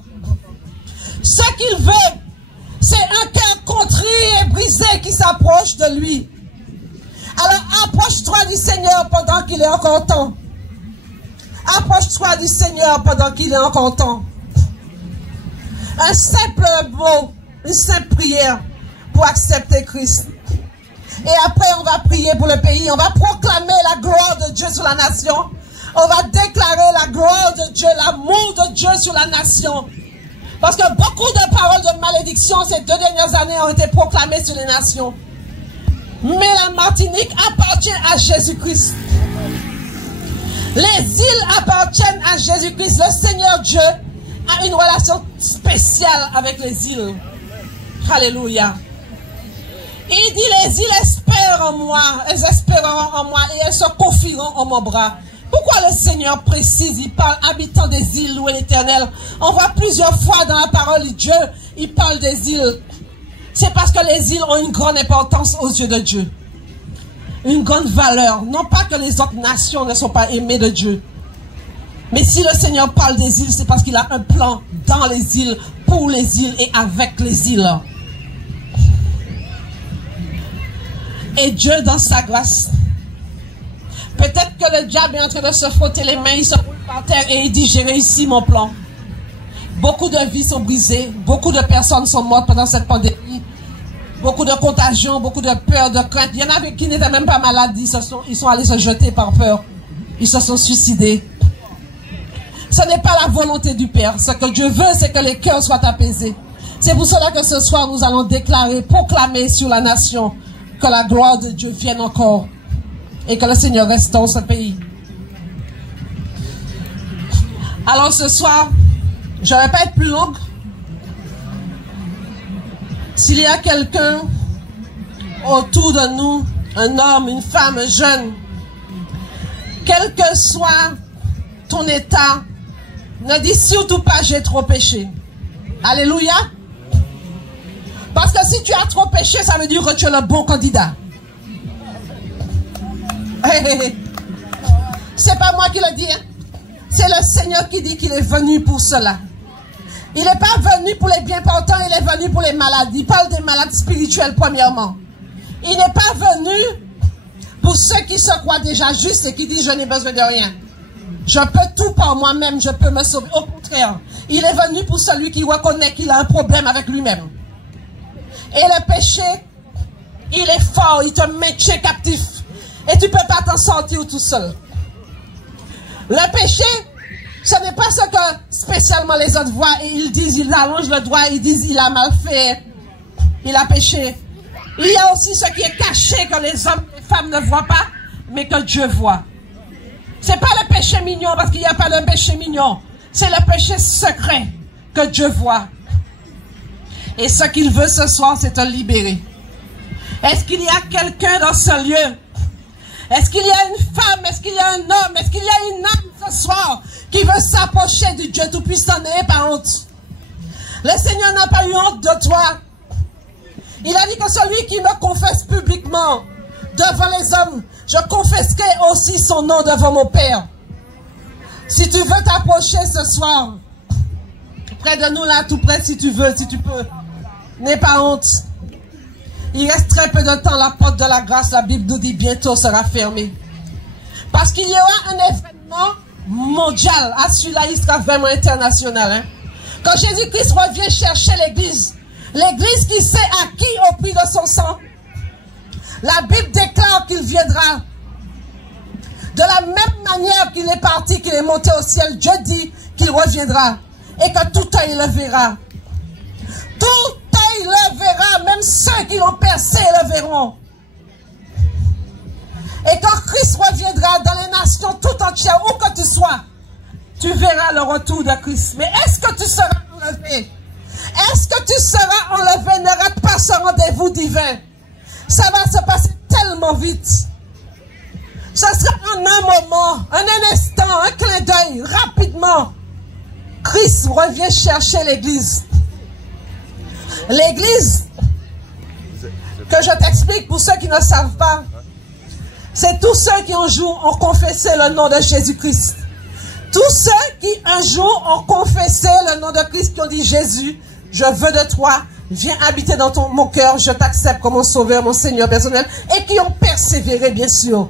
Ce qu'il veut, c'est un cœur contrit et brisé qui s'approche de lui. Alors approche-toi du Seigneur pendant qu'il est encore temps. Approche-toi du Seigneur pendant qu'il est encore temps. Un simple mot, une simple prière pour accepter Christ. Et après, on va prier pour le pays. On va proclamer la gloire de Dieu sur la nation. On va déclarer la gloire de Dieu, l'amour de Dieu sur la nation. Parce que beaucoup de paroles de malédiction ces 2 dernières années ont été proclamées sur les nations. Mais la Martinique appartient à Jésus-Christ. Les îles appartiennent à Jésus-Christ. Le Seigneur Dieu a une relation spéciale avec les îles. Alléluia. Il dit, les îles espèrent en moi. Elles espéreront en moi et elles se confieront en mon bras. Pourquoi le Seigneur précise, il parle habitant des îles, louez l'Éternel. On voit plusieurs fois dans la parole de Dieu, il parle des îles. C'est parce que les îles ont une grande importance aux yeux de Dieu. Une grande valeur. Non pas que les autres nations ne sont pas aimées de Dieu. Mais si le Seigneur parle des îles, c'est parce qu'il a un plan dans les îles, pour les îles et avec les îles. Et Dieu, dans sa grâce, peut-être que le diable est en train de se frotter les mains, il se roule par terre et il dit, j'ai réussi mon plan. Beaucoup de vies sont brisées, beaucoup de personnes sont mortes pendant cette pandémie, beaucoup de contagions, beaucoup de peur, de crainte. Il y en avait qui n'étaient même pas malades, ils sont allés se jeter par peur, ils se sont suicidés. Ce n'est pas la volonté du Père. Ce que Dieu veut, c'est que les cœurs soient apaisés. C'est pour cela que ce soir, nous allons déclarer, proclamer sur la nation que la gloire de Dieu vienne encore et que le Seigneur reste dans ce pays. Alors ce soir, je ne vais pas être plus longue. S'il y a quelqu'un autour de nous, un homme, une femme, un jeune, quel que soit ton état, ne dis surtout pas j'ai trop péché. Alléluia. Parce que si tu as trop péché, ça veut dire que tu es le bon candidat. C'est pas moi qui le dis. Hein? C'est le Seigneur qui dit qu'il est venu pour cela. Il n'est pas venu pour les bien portants, il est venu pour les malades. Il parle des malades spirituels premièrement. Il n'est pas venu pour ceux qui se croient déjà justes et qui disent je n'ai besoin de rien. Je peux tout par moi-même, je peux me sauver. Au contraire, il est venu pour celui qui reconnaît qu'il a un problème avec lui-même. Et le péché, il est fort, il te maintient captif. Et tu ne peux pas t'en sortir tout seul. Le péché, ce n'est pas ce que spécialement les autres voient et ils disent, ils allongent le doigt, ils disent, il a mal fait, il a péché. Il y a aussi ce qui est caché que les hommes et les femmes ne voient pas, mais que Dieu voit. C'est pas le péché mignon, parce qu'il n'y a pas de péché mignon. C'est le péché secret que Dieu voit. Et ce qu'il veut ce soir, c'est te libérer. Est-ce qu'il y a quelqu'un dans ce lieu? Est-ce qu'il y a une femme? Est-ce qu'il y a un homme? Est-ce qu'il y a une âme ce soir qui veut s'approcher du Dieu Tout-Puissant? N'ayez pas honte. Le Seigneur n'a pas eu honte de toi. Il a dit que celui qui me confesse publiquement devant les hommes, je confesserai aussi son nom devant mon Père. Si tu veux t'approcher ce soir, près de nous là, tout près si tu veux, si tu peux, n'aie pas honte. Il reste très peu de temps, la porte de la grâce, la Bible nous dit bientôt sera fermée. Parce qu'il y aura un événement mondial. À celui-là, il sera vraiment international. Hein? Quand Jésus-Christ revient chercher l'église, l'église qui s'est acquis au prix de son sang, la Bible déclare qu'il viendra. De la même manière qu'il est parti, qu'il est monté au ciel, Dieu dit qu'il reviendra. Et que tout œil le verra. Tout œil le verra, même ceux qui l'ont percé le verront. Et quand Christ reviendra dans les nations tout entières, où que tu sois, tu verras le retour de Christ. Mais est-ce que tu seras enlevé? Est-ce que tu seras enlevé? Ne rate pas ce rendez-vous divin. Ça va se passer tellement vite. Ce sera en un moment, un instant, un clin d'œil, rapidement. Christ revient chercher l'église. L'église, que je t'explique pour ceux qui ne savent pas, c'est tous ceux qui un jour ont confessé le nom de Jésus-Christ. Tous ceux qui un jour ont confessé le nom de Christ, qui ont dit Jésus, je veux de toi, viens habiter dans mon cœur, je t'accepte comme mon sauveur, mon Seigneur personnel, et qui ont persévéré bien sûr,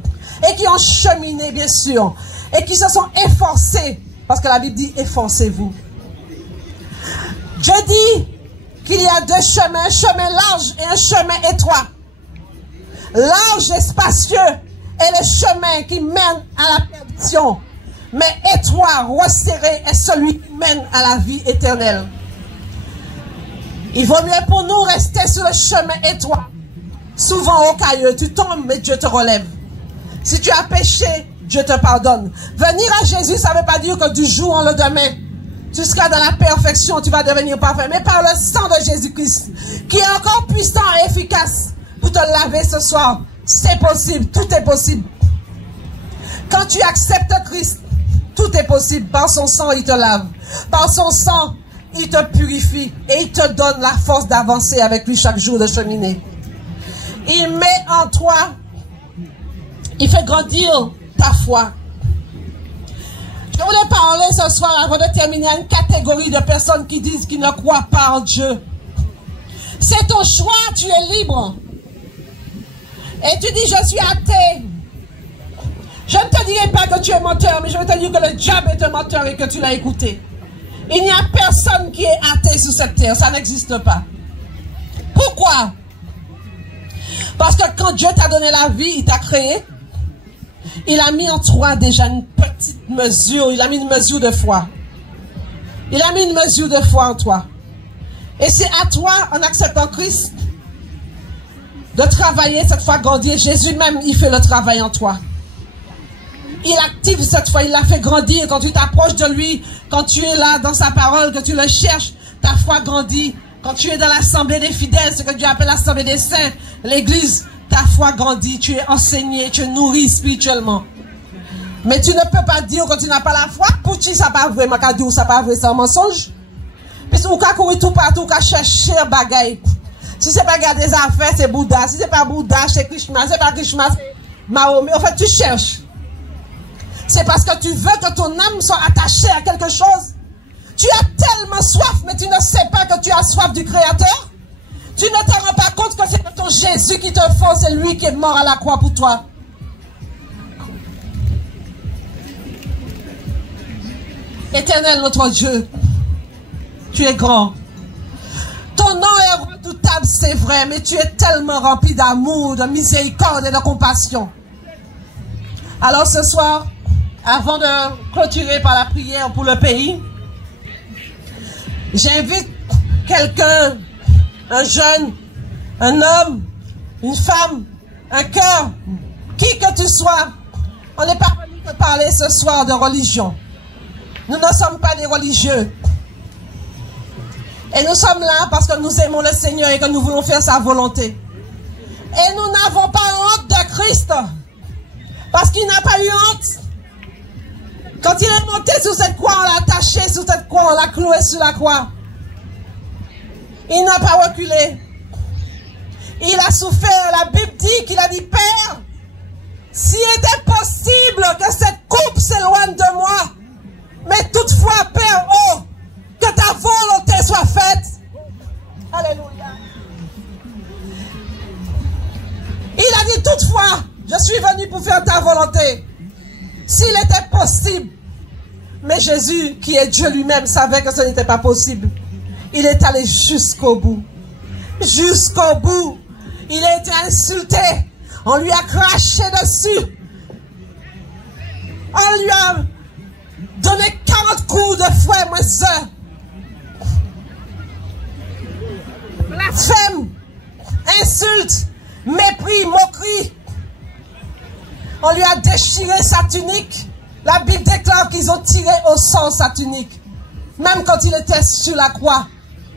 et qui ont cheminé bien sûr, et qui se sont efforcés. Parce que la Bible dit, efforcez-vous. Dieu dit qu'il y a deux chemins, un chemin large et un chemin étroit. Large et spacieux est le chemin qui mène à la perdition. Mais étroit, resserré est celui qui mène à la vie éternelle. Il vaut mieux pour nous rester sur le chemin étroit. Souvent rocailleux, tu tombes mais Dieu te relève. Si tu as péché, Dieu te pardonne. Venir à Jésus, ça ne veut pas dire que du jour au lendemain, tu seras dans la perfection, tu vas devenir parfait. Mais par le sang de Jésus-Christ, qui est encore puissant et efficace pour te laver ce soir, c'est possible, tout est possible. Quand tu acceptes Christ, tout est possible. Par son sang, il te lave. Par son sang, il te purifie. Et il te donne la force d'avancer avec lui chaque jour, de cheminer. Il met en toi, il fait grandir ta foi. Je voulais parler ce soir, avant de terminer, à une catégorie de personnes qui disent qu'ils ne croient pas en Dieu. C'est ton choix, tu es libre. Et tu dis, je suis athée. Je ne te dirai pas que tu es menteur, mais je vais te dire que le diable est un menteur et que tu l'as écouté. Il n'y a personne qui est athée sur cette terre, ça n'existe pas. Pourquoi? Parce que quand Dieu t'a donné la vie, il t'a créé, il a mis en toi déjà une petite mesure, il a mis une mesure de foi. Il a mis une mesure de foi en toi. Et c'est à toi, en acceptant Christ, de travailler cette foi grandir. Jésus même, il fait le travail en toi. Il active cette foi, il la fait grandir. Quand tu t'approches de lui, quand tu es là dans sa parole, que tu le cherches, ta foi grandit. Quand tu es dans l'assemblée des fidèles, ce que Dieu appelle l'assemblée des saints, l'église, ta foi grandit, tu es enseigné, tu es nourri spirituellement. Mais tu ne peux pas dire que tu n'as pas la foi. Pour qui ça pas vrai, Makadou, ça pas vrai, c'est un mensonge. Puis ou qu'à courir tout partout, ou qu'à chercher bagaille. Si c'est pas garder des affaires, c'est Bouddha. Si c'est pas Bouddha, c'est Krishna. Si c'est pas Krishna, c'est Mahomet. En fait, tu cherches. C'est parce que tu veux que ton âme soit attachée à quelque chose. Tu as tellement soif, mais tu ne sais pas que tu as soif du Créateur. Tu ne te rends pas compte que c'est ton Jésus qui te faut, c'est lui qui est mort à la croix pour toi. Éternel notre Dieu, tu es grand. Ton nom est redoutable, c'est vrai, mais tu es tellement rempli d'amour, de miséricorde et de compassion. Alors ce soir, avant de clôturer par la prière pour le pays, j'invite quelqu'un, un jeune, un homme, une femme, un cœur, qui que tu sois. On n'est pas venu te parler ce soir de religion. Nous ne sommes pas des religieux. Et nous sommes là parce que nous aimons le Seigneur et que nous voulons faire sa volonté. Et nous n'avons pas honte de Christ. Parce qu'il n'a pas eu honte. Quand il est monté sur cette croix, on l'a attaché sur cette croix, on l'a cloué sur la croix. Il n'a pas reculé. Il a souffert. La Bible dit qu'il a dit, Père, s'il était possible que cette coupe s'éloigne de moi, mais toutefois, Père, oh, que ta volonté soit faite. Alléluia. Il a dit toutefois, je suis venu pour faire ta volonté. S'il était possible. Mais Jésus, qui est Dieu lui-même, savait que ce n'était pas possible. Il est allé jusqu'au bout. Jusqu'au bout. Il a été insulté. On lui a craché dessus. On lui a donné 40 coups de fouet, mes soeurs. Blasphème, insulte, mépris, moquerie. On lui a déchiré sa tunique. La Bible déclare qu'ils ont tiré au sort sa tunique. Même quand il était sur la croix,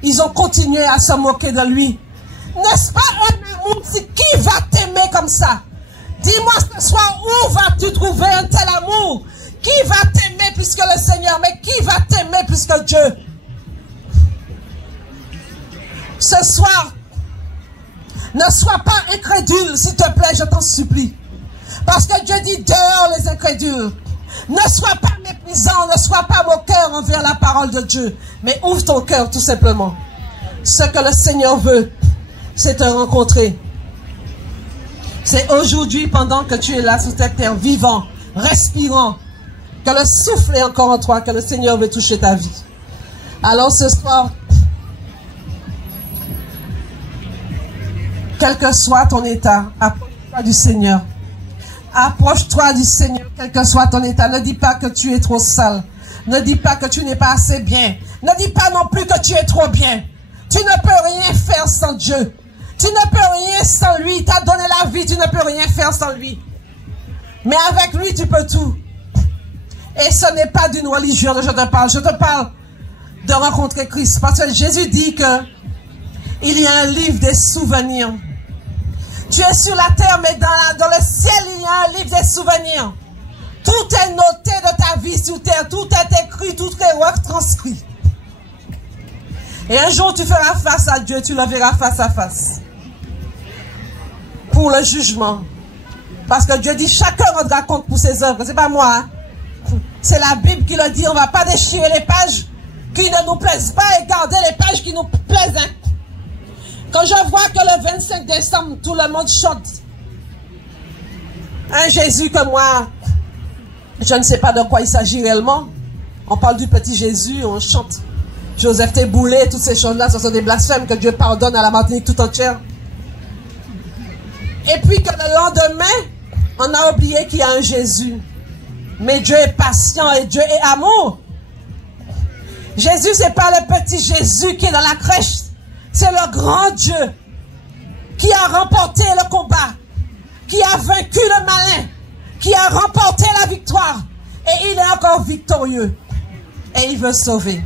ils ont continué à se moquer de lui. N'est-ce pas un amour? Qui va t'aimer comme ça? Dis-moi ce soir, où vas-tu trouver un tel amour? Qui va t'aimer plus que le Seigneur? Mais qui va t'aimer plus que Dieu? Ce soir, ne sois pas incrédule, s'il te plaît, je t'en supplie. Parce que Dieu dit dehors les incrédules. Ne sois pas méprisant, ne sois pas moqueur envers la parole de Dieu. Mais ouvre ton cœur tout simplement. Ce que le Seigneur veut, c'est te rencontrer. C'est aujourd'hui, pendant que tu es là sur cette terre, vivant, respirant, que le souffle est encore en toi, que le Seigneur veut toucher ta vie. Alors ce soir, quel que soit ton état, approche-toi du Seigneur. Approche-toi du Seigneur, quel que soit ton état. Ne dis pas que tu es trop sale. Ne dis pas que tu n'es pas assez bien. Ne dis pas non plus que tu es trop bien. Tu ne peux rien faire sans Dieu. Tu ne peux rien sans lui. Il t'a donné la vie, tu ne peux rien faire sans lui. Mais avec lui, tu peux tout. Et ce n'est pas d'une religion que je te parle. Je te parle de rencontrer Christ. Parce que Jésus dit que il y a un livre des souvenirs. Tu es sur la terre, mais dans le ciel, il y a un livre des souvenirs. Tout est noté de ta vie sur terre. Tout est écrit, tout est retranscrit. Et un jour, tu feras face à Dieu, tu le verras face à face. Pour le jugement. Parce que Dieu dit, chacun rendra compte pour ses œuvres. C'est pas moi. Hein? C'est la Bible qui le dit. On ne va pas déchirer les pages qui ne nous plaisent pas et garder les pages qui nous plaisent. Hein? Quand je vois que le 25 décembre, tout le monde chante un Jésus que moi, je ne sais pas de quoi il s'agit réellement. On parle du petit Jésus, on chante Joseph Téboulet, toutes ces choses-là, ce sont des blasphèmes que Dieu pardonne à la Martinique tout entière. Et puis que le lendemain, on a oublié qu'il y a un Jésus. Mais Dieu est patient et Dieu est amour. Jésus, c'est pas le petit Jésus qui est dans la crèche. C'est le grand Dieu qui a remporté le combat, qui a vaincu le malin, qui a remporté la victoire. Et il est encore victorieux. Et il veut sauver.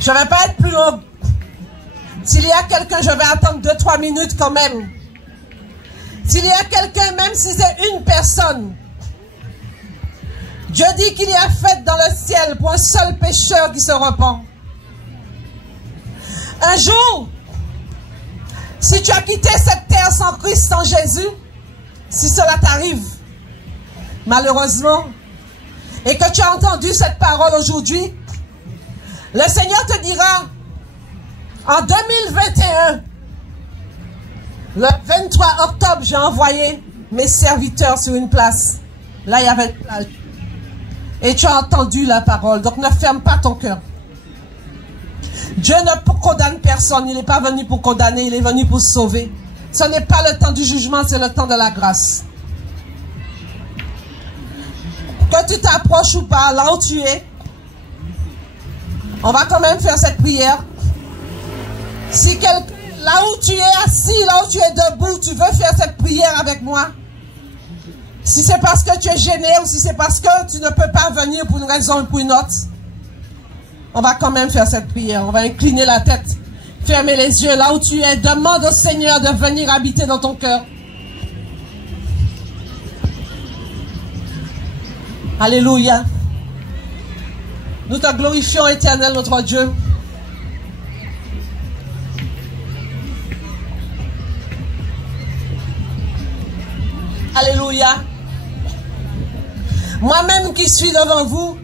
Je ne vais pas être plus long. S'il y a quelqu'un, je vais attendre 2-3 minutes quand même. S'il y a quelqu'un, même si c'est une personne, Dieu dit qu'il y a fête dans le ciel pour un seul pécheur qui se repent. Un jour, si tu as quitté cette terre sans Christ, sans Jésus, si cela t'arrive, malheureusement, et que tu as entendu cette parole aujourd'hui, le Seigneur te dira, en 2021, le 23 octobre, j'ai envoyé mes serviteurs sur une place. Là, il y avait une plage. Et tu as entendu la parole. Donc, ne ferme pas ton cœur. Dieu ne condamne personne. Il n'est pas venu pour condamner, il est venu pour sauver. Ce n'est pas le temps du jugement, c'est le temps de la grâce. Que tu t'approches ou pas, là où tu es, on va quand même faire cette prière. Si là où tu es assis, là où tu es debout, tu veux faire cette prière avec moi. Si c'est parce que tu es gêné ou si c'est parce que tu ne peux pas venir pour une raison ou pour une autre, on va quand même faire cette prière. On va incliner la tête, fermer les yeux là où tu es. Demande au Seigneur de venir habiter dans ton cœur. Alléluia. Nous te glorifions, Éternel, notre Dieu. Alléluia. Moi-même qui suis devant vous,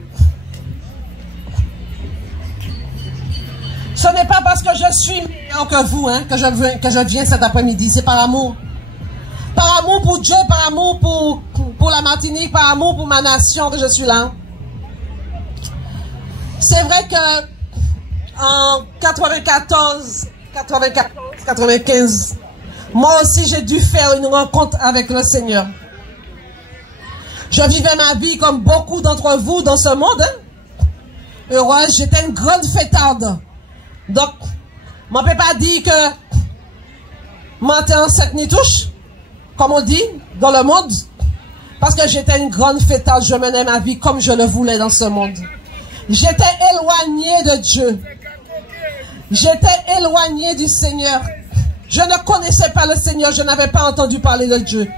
ce n'est pas parce que je suis meilleur que vous hein, que je viens cet après-midi. C'est par amour. Par amour pour Dieu, par amour pour la Martinique, par amour pour ma nation que je suis là. C'est vrai que en 95, moi aussi j'ai dû faire une rencontre avec le Seigneur. Je vivais ma vie comme beaucoup d'entre vous dans ce monde. Hein? Heureuse, j'étais une grande fêtarde. Donc, on ne peut pas dire que mentais en sec ni touche, comme on dit dans le monde, parce que j'étais une grande fêtarde, je menais ma vie comme je le voulais dans ce monde. J'étais éloigné de Dieu. J'étais éloigné du Seigneur. Je ne connaissais pas le Seigneur, je n'avais pas entendu parler de Dieu.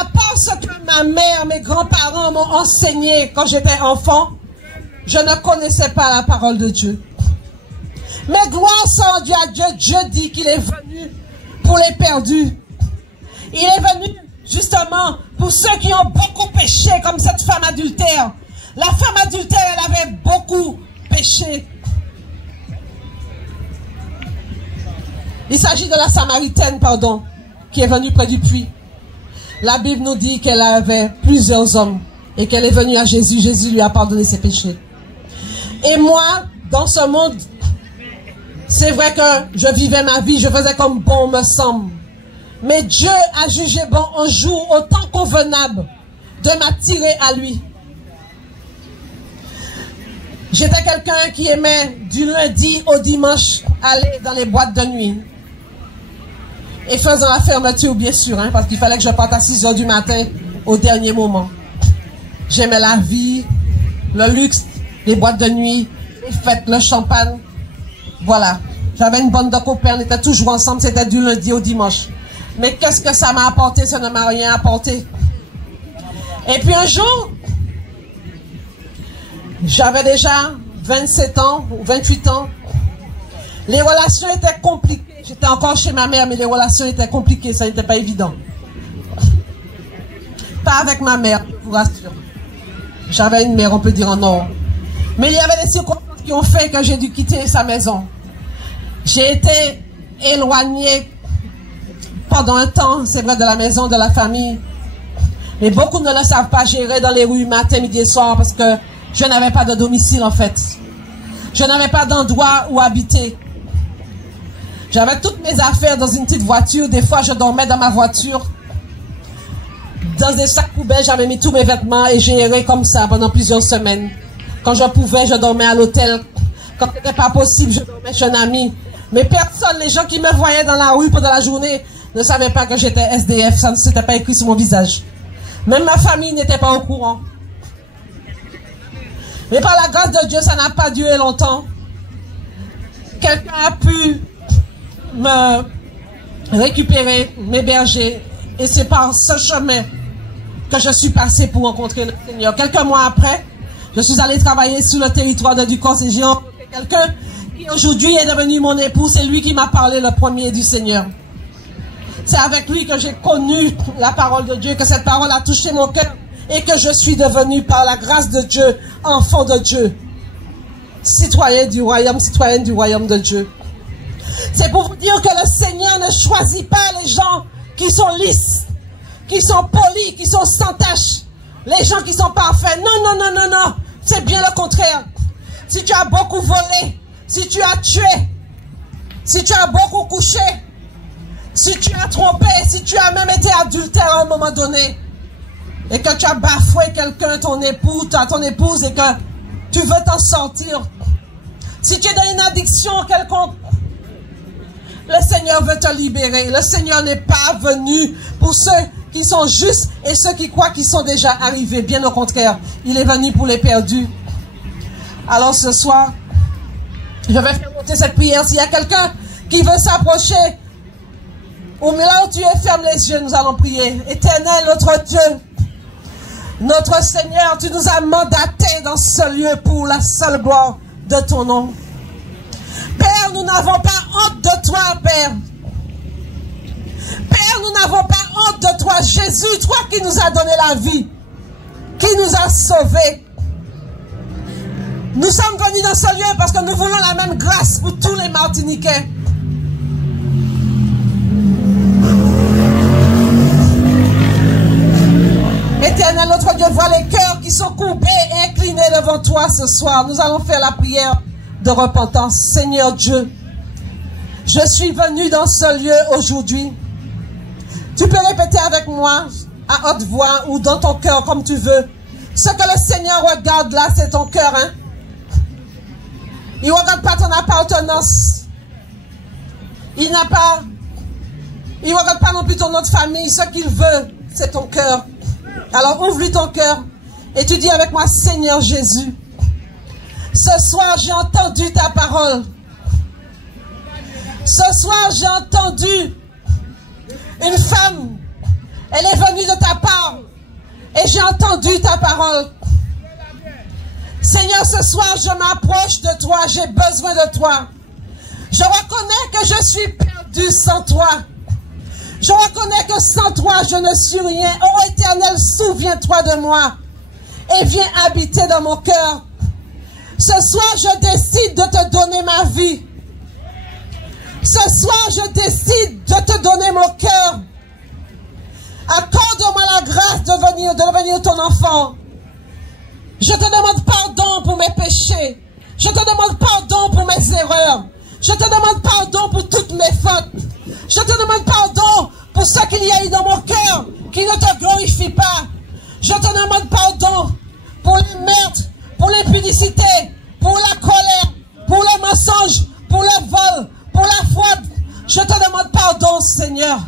À part ce que ma mère, mes grands-parents m'ont enseigné quand j'étais enfant, je ne connaissais pas la parole de Dieu. Mais gloire soit rendu à Dieu, Dieu dit qu'il est venu pour les perdus. Il est venu justement pour ceux qui ont beaucoup péché, comme cette femme adultère. La femme adultère, elle avait beaucoup péché. Il s'agit de la Samaritaine, pardon, qui est venue près du puits. La Bible nous dit qu'elle avait plusieurs hommes et qu'elle est venue à Jésus. Jésus lui a pardonné ses péchés. Et moi, dans ce monde, c'est vrai que je vivais ma vie, je faisais comme bon me semble. Mais Dieu a jugé bon un jour, au temps convenable, de m'attirer à lui. J'étais quelqu'un qui aimait du lundi au dimanche aller dans les boîtes de nuit. Et faisant la fermeture, bien sûr, hein, parce qu'il fallait que je parte à 6 h du matin au dernier moment. J'aimais la vie, le luxe, les boîtes de nuit, les fêtes, le champagne. Voilà. J'avais une bande de copains, on était toujours ensemble, c'était du lundi au dimanche. Mais qu'est-ce que ça m'a apporté? Ça ne m'a rien apporté. Et puis un jour, j'avais déjà 27 ans ou 28 ans. Les relations étaient compliquées. J'étais encore chez ma mère, mais les relations étaient compliquées. Ça n'était pas évident. Pas avec ma mère, je vous rassure. J'avais une mère, on peut dire en or. Mais il y avait des circonstances qui ont fait que j'ai dû quitter sa maison. J'ai été éloignée pendant un temps, c'est vrai, de la maison, de la famille. Mais beaucoup ne le savent pas, gérer dans les rues matin, midi et soir parce que je n'avais pas de domicile en fait. Je n'avais pas d'endroit où habiter. J'avais toutes mes affaires dans une petite voiture. Des fois, je dormais dans ma voiture. Dans des sacs poubelles, j'avais mis tous mes vêtements et j'ai erré comme ça pendant plusieurs semaines. Quand je pouvais, je dormais à l'hôtel. Quand ce n'était pas possible, je dormais chez un ami. Mais personne, les gens qui me voyaient dans la rue pendant la journée, ne savaient pas que j'étais SDF. Ça ne s'était pas écrit sur mon visage. Même ma famille n'était pas au courant. Mais par la grâce de Dieu, ça n'a pas duré longtemps. Quelqu'un a pu me récupérer, m'héberger. Et c'est par ce chemin que je suis passé pour rencontrer le Seigneur. Quelques mois après, je suis allé travailler sur le territoire de Ducos et j'ai rencontré quelqu'un qui aujourd'hui est devenu mon époux. C'est lui qui m'a parlé le premier du Seigneur. C'est avec lui que j'ai connu la parole de Dieu, que cette parole a touché mon cœur et que je suis devenu par la grâce de Dieu, enfant de Dieu, citoyen du royaume, citoyenne du royaume de Dieu. C'est pour vous dire que le Seigneur ne choisit pas les gens qui sont lisses, qui sont polis, qui sont sans tache, les gens qui sont parfaits. Non, non, non, non, non. C'est bien le contraire. Si tu as beaucoup volé, si tu as tué, si tu as beaucoup couché, si tu as trompé, si tu as même été adultère à un moment donné, et que tu as bafoué quelqu'un, ton époux, ton épouse, et que tu veux t'en sortir, si tu es dans une addiction quelconque, le Seigneur veut te libérer. Le Seigneur n'est pas venu pour ceux qui sont justes et ceux qui croient qu'ils sont déjà arrivés. Bien au contraire, il est venu pour les perdus. Alors ce soir, je vais faire monter cette prière. S'il y a quelqu'un qui veut s'approcher, au là où tu es, ferme les yeux, nous allons prier. Éternel, notre Dieu, notre Seigneur, tu nous as mandatés dans ce lieu pour la seule gloire de ton nom. Père, nous n'avons pas honte de toi, Père. Père, nous n'avons pas honte de toi, Jésus, toi qui nous as donné la vie, qui nous a sauvés. Nous sommes venus dans ce lieu parce que nous voulons la même grâce pour tous les Martiniquais. Éternel, notre Dieu, vois les cœurs qui sont courbés et inclinés devant toi ce soir. Nous allons faire la prière de repentance. Seigneur Dieu, je suis venu dans ce lieu aujourd'hui. Tu peux répéter avec moi à haute voix ou dans ton cœur comme tu veux. Ce que le Seigneur regarde là, c'est ton cœur, hein? Il ne regarde pas ton appartenance. Il ne regarde pas non plus ton autre famille. Ce qu'il veut, c'est ton cœur. Alors ouvre-lui ton cœur et tu dis avec moi, Seigneur Jésus, ce soir j'ai entendu ta parole. Ce soir j'ai entendu une femme, elle est venue de ta part et j'ai entendu ta parole. Seigneur, ce soir je m'approche de toi, j'ai besoin de toi. Je reconnais que je suis perdu sans toi. Je reconnais que sans toi, je ne suis rien. Oh Éternel, souviens-toi de moi et viens habiter dans mon cœur. Ce soir, je décide de te donner ma vie. Ce soir, je décide de te donner mon cœur. Accorde-moi la grâce de devenir ton enfant. Je te demande pardon pour mes péchés. Je te demande pardon pour mes erreurs. Je te demande pardon pour toutes mes fautes. Je te demande pardon pour ce qu'il y a eu dans mon cœur qui ne te glorifie pas. Je te demande pardon pour les meurtres, pour l'impudicité, pour la colère, pour le mensonge, pour le vol, pour la fraude. Je te demande pardon, Seigneur.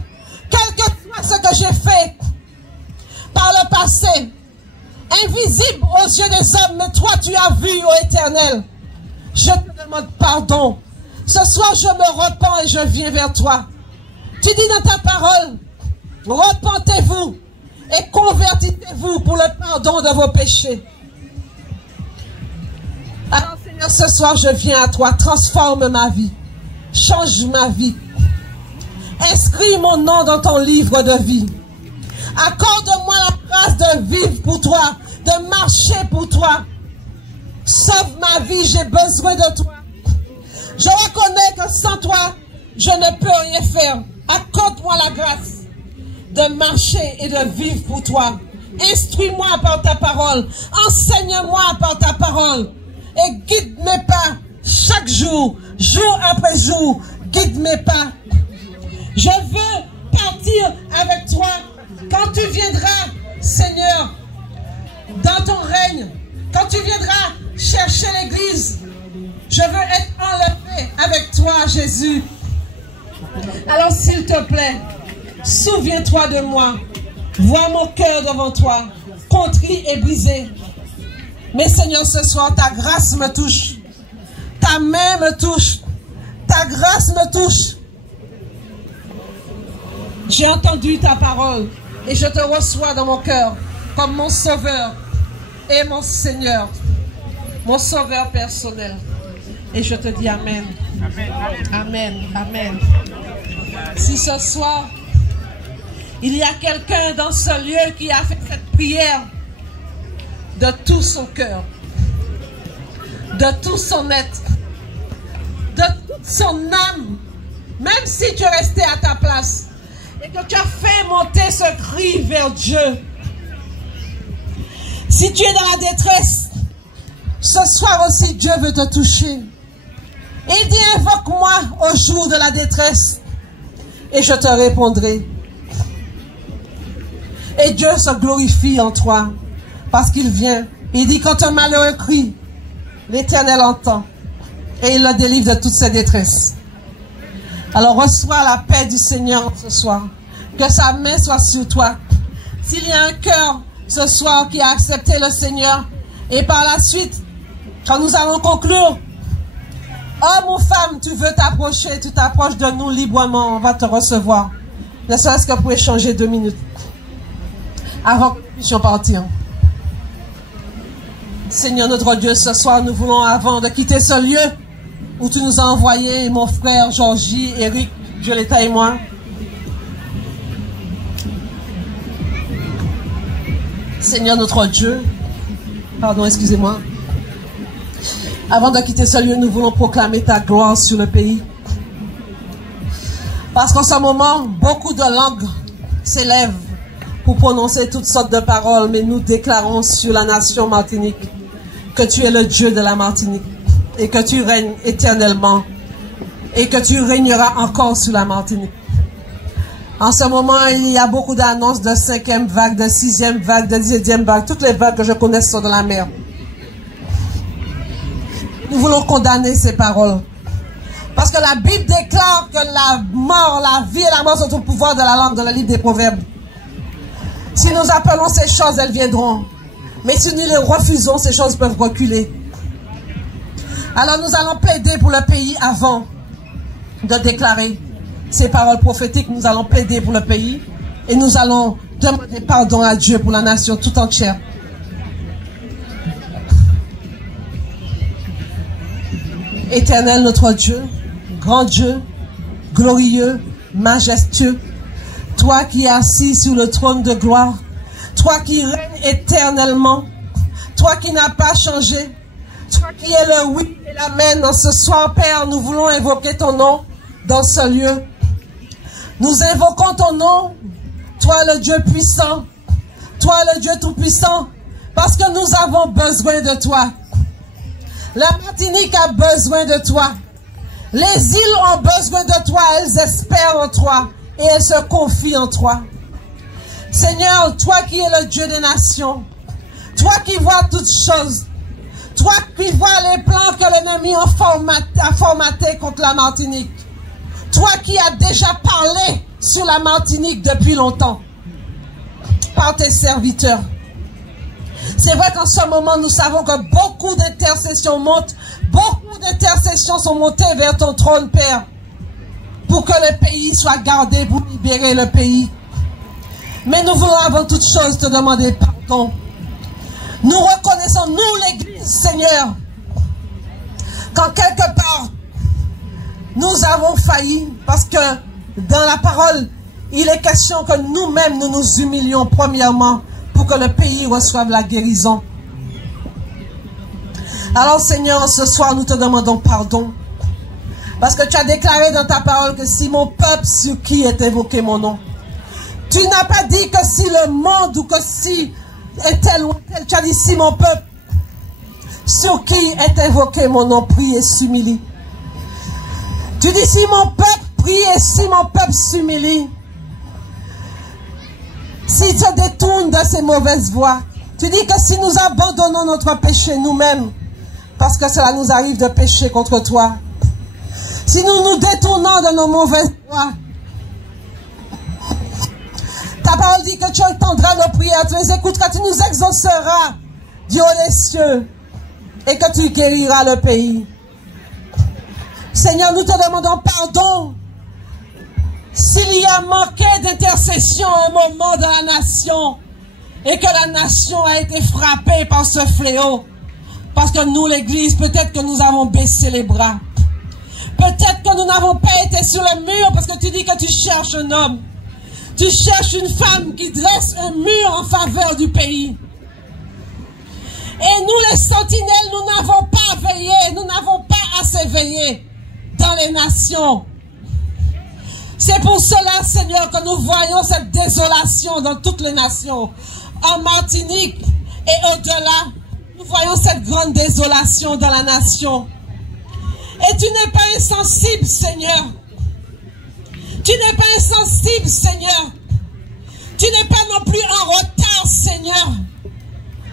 Quel que soit ce que j'ai fait par le passé, invisible aux yeux des hommes, mais toi tu as vu, ô Éternel. Je te demande pardon. Ce soir, je me repens et je viens vers toi. Tu dis dans ta parole, repentez-vous et convertissez-vous pour le pardon de vos péchés. Alors Seigneur, ce soir je viens à toi, transforme ma vie, change ma vie. Inscris mon nom dans ton livre de vie. Accorde-moi la grâce de vivre pour toi, de marcher pour toi. Sauve ma vie, j'ai besoin de toi. Je reconnais que sans toi, je ne peux rien faire. Accorde-moi la grâce de marcher et de vivre pour toi. Instruis-moi par ta parole. Enseigne-moi par ta parole. Et guide mes pas chaque jour, jour après jour. Guide mes pas. Je veux partir avec toi quand tu viendras, Seigneur, dans ton règne. Quand tu viendras chercher l'église, je veux être enlevé avec toi, Jésus. Alors, s'il te plaît, souviens-toi de moi. Vois mon cœur devant toi, contrit et brisé. Mais Seigneur, ce soir, ta grâce me touche. Ta main me touche. Ta grâce me touche. J'ai entendu ta parole et je te reçois dans mon cœur comme mon sauveur et mon Seigneur, mon sauveur personnel. Et je te dis Amen. Amen. Amen. Si ce soir, il y a quelqu'un dans ce lieu qui a fait cette prière de tout son cœur, de tout son être, de toute son âme, même si tu es resté à ta place et que tu as fait monter ce cri vers Dieu, si tu es dans la détresse, ce soir aussi Dieu veut te toucher. Il dit, invoque-moi au jour de la détresse et je te répondrai. Et Dieu se glorifie en toi parce qu'il vient. Il dit, quand un malheureux crie, l'Éternel entend et il le délivre de toutes ses détresses. Alors reçois la paix du Seigneur ce soir. Que sa main soit sur toi. S'il y a un cœur ce soir qui a accepté le Seigneur, et par la suite, quand nous allons conclure, homme ou femme, tu veux t'approcher, tu t'approches de nous librement, on va te recevoir. Ne serait-ce que pour échanger 2 minutes avant que nous puissions partir. Seigneur notre Dieu, ce soir, nous voulons, avant de quitter ce lieu où tu nous as envoyé, mon frère Georgie, Eric, Violetta et moi, Seigneur notre Dieu, pardon, excusez-moi. Avant de quitter ce lieu, nous voulons proclamer ta gloire sur le pays. Parce qu'en ce moment, beaucoup de langues s'élèvent pour prononcer toutes sortes de paroles, mais nous déclarons sur la nation Martinique que tu es le Dieu de la Martinique et que tu règnes éternellement et que tu régneras encore sur la Martinique. En ce moment, il y a beaucoup d'annonces de 5e vague, de 6e vague, de 10e vague. Toutes les vagues que je connais sont de la mer. Nous voulons condamner ces paroles. Parce que la Bible déclare que la mort, la vie et la mort sont au pouvoir de la langue dans le livre des Proverbes. Si nous appelons ces choses, elles viendront. Mais si nous les refusons, ces choses peuvent reculer. Alors nous allons plaider pour le pays avant de déclarer ces paroles prophétiques. Nous allons plaider pour le pays et nous allons demander pardon à Dieu pour la nation tout entière. Éternel notre Dieu, grand Dieu, glorieux, majestueux, toi qui es assis sur le trône de gloire, toi qui règnes éternellement, toi qui n'as pas changé, toi qui es le oui et l'amen. Dans ce soir, Père, nous voulons invoquer ton nom dans ce lieu. Nous invoquons ton nom, toi le Dieu puissant, toi le Dieu tout-puissant, parce que nous avons besoin de toi. La Martinique a besoin de toi. Les îles ont besoin de toi. Elles espèrent en toi et elles se confient en toi. Seigneur, toi qui es le Dieu des nations, toi qui vois toutes choses, toi qui vois les plans que l'ennemi a formatés contre la Martinique, toi qui as déjà parlé sur la Martinique depuis longtemps par tes serviteurs. C'est vrai qu'en ce moment, nous savons que beaucoup d'intercessions montent, beaucoup d'intercessions sont montées vers ton trône, Père, pour que le pays soit gardé, pour libérer le pays. Mais nous voulons avant toute chose te demander pardon. Nous reconnaissons, nous l'Église, Seigneur, quand quelque part, nous avons failli, parce que dans la parole, il est question que nous-mêmes, nous nous humilions premièrement pour que le pays reçoive la guérison. Alors Seigneur, ce soir, nous te demandons pardon. Parce que tu as déclaré dans ta parole que si mon peuple sur qui est évoqué mon nom, tu n'as pas dit que si le monde ou que si est tel ou tel, tu as dit si mon peuple sur qui est évoqué mon nom prie et s'humilie. Tu dis si mon peuple prie et si mon peuple s'humilie, s'il se détourne de ses mauvaises voies, tu dis que si nous abandonnons notre péché nous-mêmes, parce que cela nous arrive de pécher contre toi, si nous nous détournons de nos mauvaises voies, ta parole dit que tu entendras nos prières, tu les écouteras, tu nous exauceras du haut des cieux et que tu guériras le pays. Seigneur, nous te demandons pardon s'il y a manqué d'intercession à un moment dans la nation et que la nation a été frappée par ce fléau. Parce que nous, l'Église, peut-être que nous avons baissé les bras. Peut-être que nous n'avons pas été sur le mur parce que tu dis que tu cherches un homme. Tu cherches une femme qui dresse un mur en faveur du pays. Et nous, les sentinelles, nous n'avons pas veillé, nous n'avons pas assez veillé dans les nations. C'est pour cela, Seigneur, que nous voyons cette désolation dans toutes les nations. En Martinique et au-delà, nous voyons cette grande désolation dans la nation. Et tu n'es pas insensible, Seigneur. Tu n'es pas insensible, Seigneur. Tu n'es pas non plus en retard, Seigneur.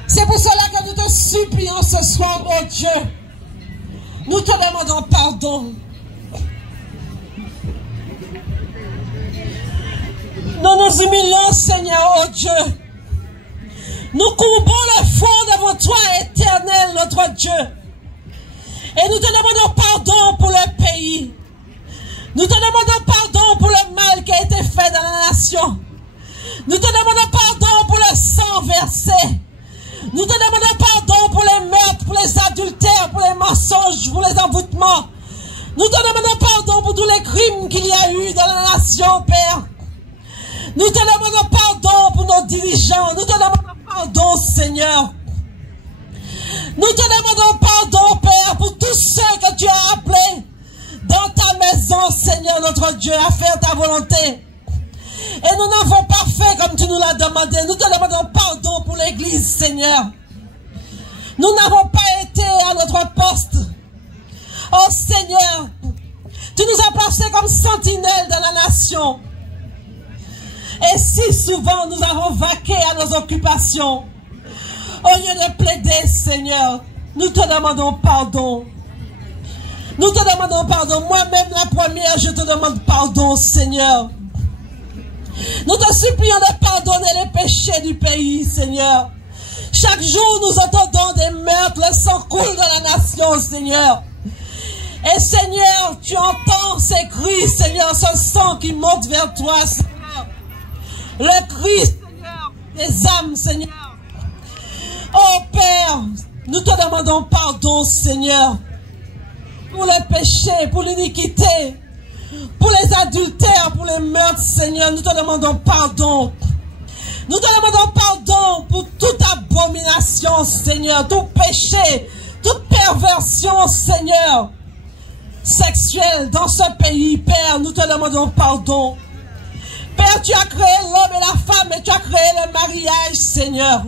C'est pour cela que nous te supplions ce soir, oh Dieu. Nous te demandons pardon. Nous nous humilions, Seigneur, oh Dieu. Nous courbons le front devant toi, éternel, notre Dieu. Et nous te demandons pardon pour le pays. Nous te demandons pardon pour le mal qui a été fait dans la nation. Nous te demandons pardon pour le sang versé. Nous te demandons pardon pour les meurtres, pour les adultères, pour les mensonges, pour les envoûtements. Nous te demandons pardon pour tous les crimes qu'il y a eu dans la nation, Père. Nous te demandons pardon pour nos dirigeants. Nous te demandons pardon, Seigneur. Nous te demandons pardon, Père, pour tous ceux que tu as appelés dans ta maison, Seigneur, notre Dieu, à faire ta volonté. Et nous n'avons pas fait comme tu nous l'as demandé. Nous te demandons pardon pour l'Église, Seigneur. Nous n'avons pas été à notre poste. Oh Seigneur, tu nous as placés comme sentinelles dans la nation. Et si souvent nous avons vaqué à nos occupations, au lieu de plaider, Seigneur, nous te demandons pardon. Nous te demandons pardon. Moi-même, la première, je te demande pardon, Seigneur. Nous te supplions de pardonner les péchés du pays, Seigneur. Chaque jour, nous entendons des meurtres, le sang coule dans la nation, Seigneur. Et Seigneur, tu entends ces cris, Seigneur, ce sang qui monte vers toi, Seigneur. Le cri, Seigneur, des âmes, Seigneur. Oh Père, nous te demandons pardon, Seigneur, pour les péchés, pour l'iniquité, pour les adultères, pour les meurtres, Seigneur. Nous te demandons pardon. Nous te demandons pardon pour toute abomination, Seigneur, tout péché, toute perversion, Seigneur, sexuelle dans ce pays, Père. Nous te demandons pardon. Père, tu as créé l'homme et la femme et tu as créé le mariage, Seigneur.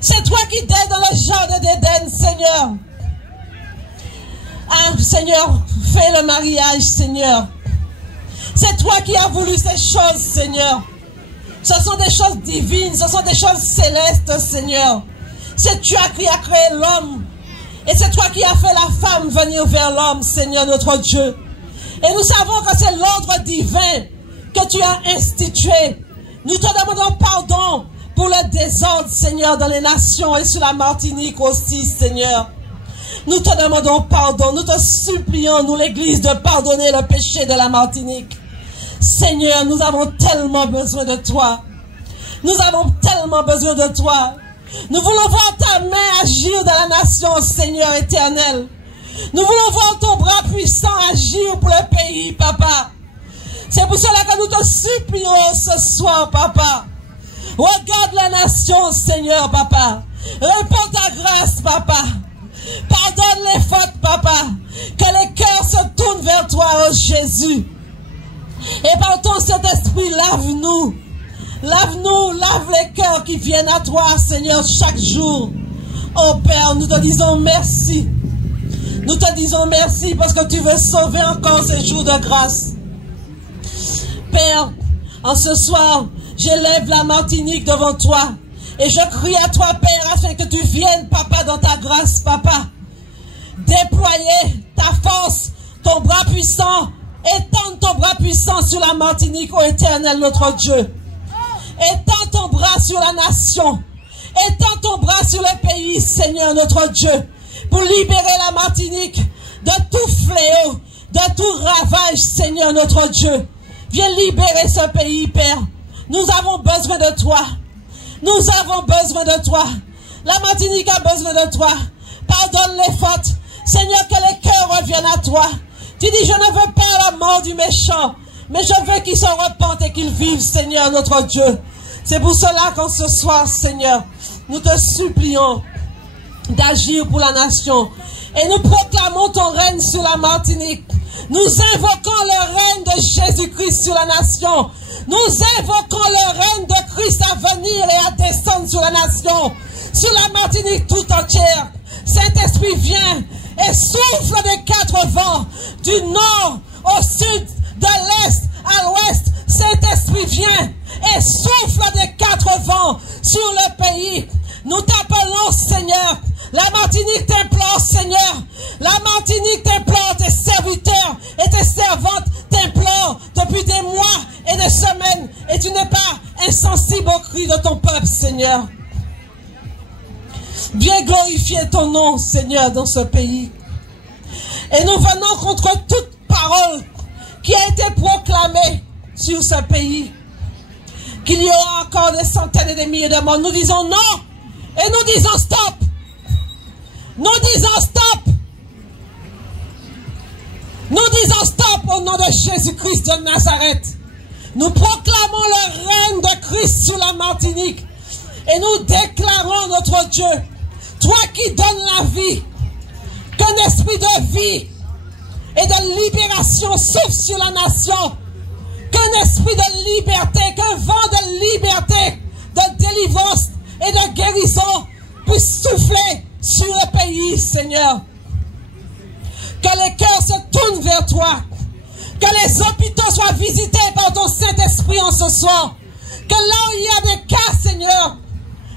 C'est toi qui t'es dans le jardin d'Éden, Seigneur. Ah, Seigneur, fais le mariage, Seigneur. C'est toi qui as voulu ces choses, Seigneur. Ce sont des choses divines, ce sont des choses célestes, Seigneur. C'est toi qui as créé l'homme. Et c'est toi qui as fait la femme venir vers l'homme, Seigneur, notre Dieu. Et nous savons que c'est l'ordre divin que tu as institué. Nous te demandons pardon pour le désordre, Seigneur, dans les nations et sur la Martinique aussi, Seigneur. Nous te demandons pardon. Nous te supplions, nous l'Église, de pardonner le péché de la Martinique. Seigneur, nous avons tellement besoin de toi. Nous avons tellement besoin de toi. Nous voulons voir ta main agir dans la nation, Seigneur éternel. Nous voulons voir ton bras puissant agir pour le pays, Papa. C'est pour cela que nous te supplions ce soir, Papa. Regarde la nation, Seigneur, Papa. Réponds ta grâce, Papa. Pardonne les fautes, Papa. Que les cœurs se tournent vers toi, oh Jésus. Et par ton Saint-Esprit, lave-nous. Lave-nous, lave les cœurs qui viennent à toi, Seigneur, chaque jour. Oh Père, nous te disons merci. Nous te disons merci parce que tu veux sauver encore ces jours de grâce. Père, en ce soir, j'élève la Martinique devant toi. Et je crie à toi, Père, afin que tu viennes, Papa, dans ta grâce, Papa. Déployer ta force, ton bras puissant. Étends ton bras puissant sur la Martinique, ô Éternel, notre Dieu. Étends ton bras sur la nation. Étends ton bras sur le pays, Seigneur, notre Dieu. Pour libérer la Martinique de tout fléau, de tout ravage, Seigneur, notre Dieu. Viens libérer ce pays, Père. Nous avons besoin de toi. Nous avons besoin de toi. La Martinique a besoin de toi. Pardonne les fautes. Seigneur, que les cœurs reviennent à toi. Tu dis, je ne veux pas la mort du méchant, mais je veux qu'il se repente et qu'il vive, Seigneur, notre Dieu. C'est pour cela qu'en ce soir, Seigneur, nous te supplions d'agir pour la nation. Et nous proclamons ton règne sur la Martinique. Nous invoquons le règne de Jésus-Christ sur la nation. Nous invoquons le règne de Christ à venir et à descendre sur la nation, sur la Martinique tout entière. Saint-Esprit, viens et souffle des quatre vents, du nord au sud, de l'est à l'ouest. Saint-Esprit, viens et souffle des quatre vents sur le pays. Nous t'appelons, Seigneur. La Martinique t'implore, Seigneur. La Martinique t'implore, tes serviteurs et tes servantes t'implorent depuis des mois et des semaines. Et tu n'es pas insensible aux cris de ton peuple, Seigneur. Viens glorifier ton nom, Seigneur, dans ce pays. Et nous venons contre toute parole qui a été proclamée sur ce pays. Qu'il y aura encore des centaines et des milliers de morts. Nous disons non. Et nous disons stop. Nous disons stop. Nous disons stop au nom de Jésus-Christ de Nazareth. Nous proclamons le règne de Christ sur la Martinique. Et nous déclarons notre Dieu. Toi qui donnes la vie. Qu'un esprit de vie et de libération souffle sur la nation. Qu'un esprit de liberté, qu'un vent de liberté, de délivrance et de guérison puisse souffler sur le pays, Seigneur. Que les cœurs se tournent vers toi. Que les hôpitaux soient visités par ton Saint-Esprit en ce soir. Que là où il y a des cas, Seigneur,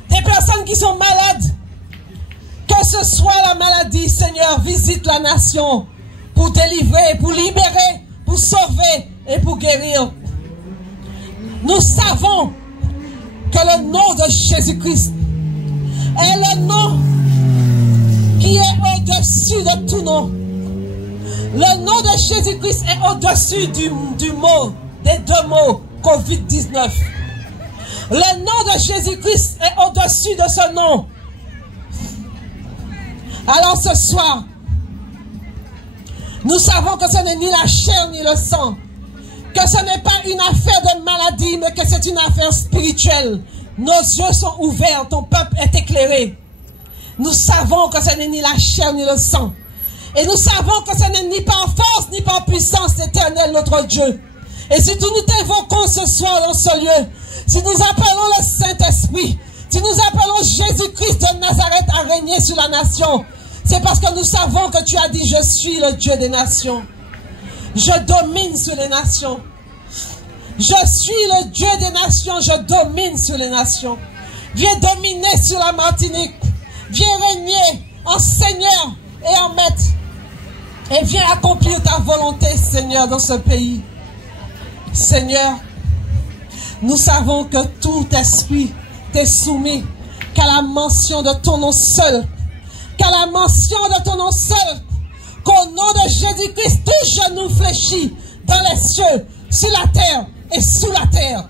des personnes qui sont malades, que ce soit la maladie, Seigneur, visite la nation pour délivrer, pour libérer, pour sauver et pour guérir. Nous savons que le nom de Jésus-Christ est le nom qui est au-dessus de tout nom. Le nom de Jésus-Christ est au-dessus du mot, des deux mots, COVID-19. Le nom de Jésus-Christ est au-dessus de ce nom. Alors ce soir, nous savons que ce n'est ni la chair ni le sang, que ce n'est pas une affaire de maladie, mais que c'est une affaire spirituelle. Nos yeux sont ouverts, ton peuple est éclairé. Nous savons que ce n'est ni la chair ni le sang. Et nous savons que ce n'est ni par force ni par puissance éternelle notre Dieu. Et si nous t'invoquons ce soir dans ce lieu, si nous appelons le Saint-Esprit, si nous appelons Jésus-Christ de Nazareth à régner sur la nation, c'est parce que nous savons que tu as dit, je suis le Dieu des nations. Je domine sur les nations. Je suis le Dieu des nations, je domine sur les nations. Viens dominer sur la Martinique. Viens régner en Seigneur et en Maître. Et viens accomplir ta volonté, Seigneur, dans ce pays. Seigneur, nous savons que tout esprit t'est soumis qu'à la mention de ton nom seul. Qu'à la mention de ton nom seul. Qu'au nom de Jésus-Christ, tout genou fléchit dans les cieux, sur la terre et sous la terre.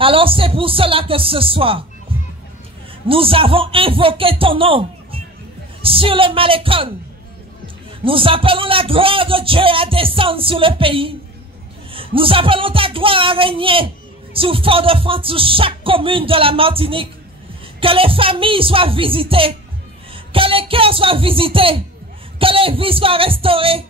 Alors c'est pour cela que ce soir, nous avons invoqué ton nom sur le Malécon. Nous appelons la gloire de Dieu à descendre sur le pays. Nous appelons ta gloire à régner sur Fort-de-France, sur chaque commune de la Martinique. Que les familles soient visitées, que les cœurs soient visités, que les vies soient restaurées.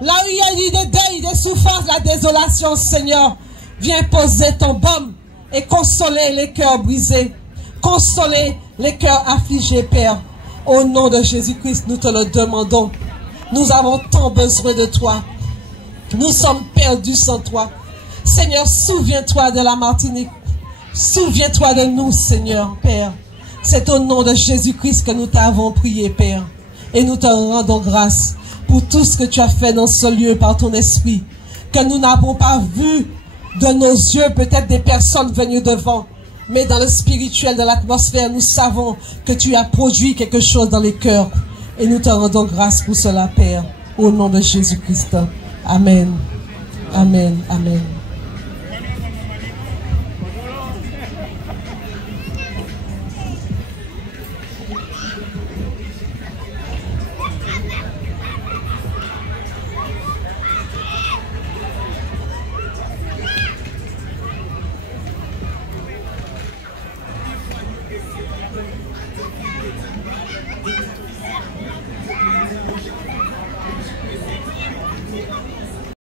Là où il y a eu des deuils, des souffrances, la désolation, Seigneur, viens poser ton baume et consoler les cœurs brisés, consoler les cœurs affligés, Père. Au nom de Jésus-Christ, nous te le demandons. Nous avons tant besoin de toi. Nous sommes perdus sans toi. Seigneur, souviens-toi de la Martinique. Souviens-toi de nous, Seigneur, Père. C'est au nom de Jésus-Christ que nous t'avons prié, Père. Et nous te rendons grâce pour tout ce que tu as fait dans ce lieu par ton esprit. Que nous n'avons pas vu de nos yeux peut-être des personnes venues devant. Mais dans le spirituel, de l'atmosphère, nous savons que tu as produit quelque chose dans les cœurs. Et nous te rendons grâce pour cela, Père. Au nom de Jésus-Christ. Amen. Amen. Amen.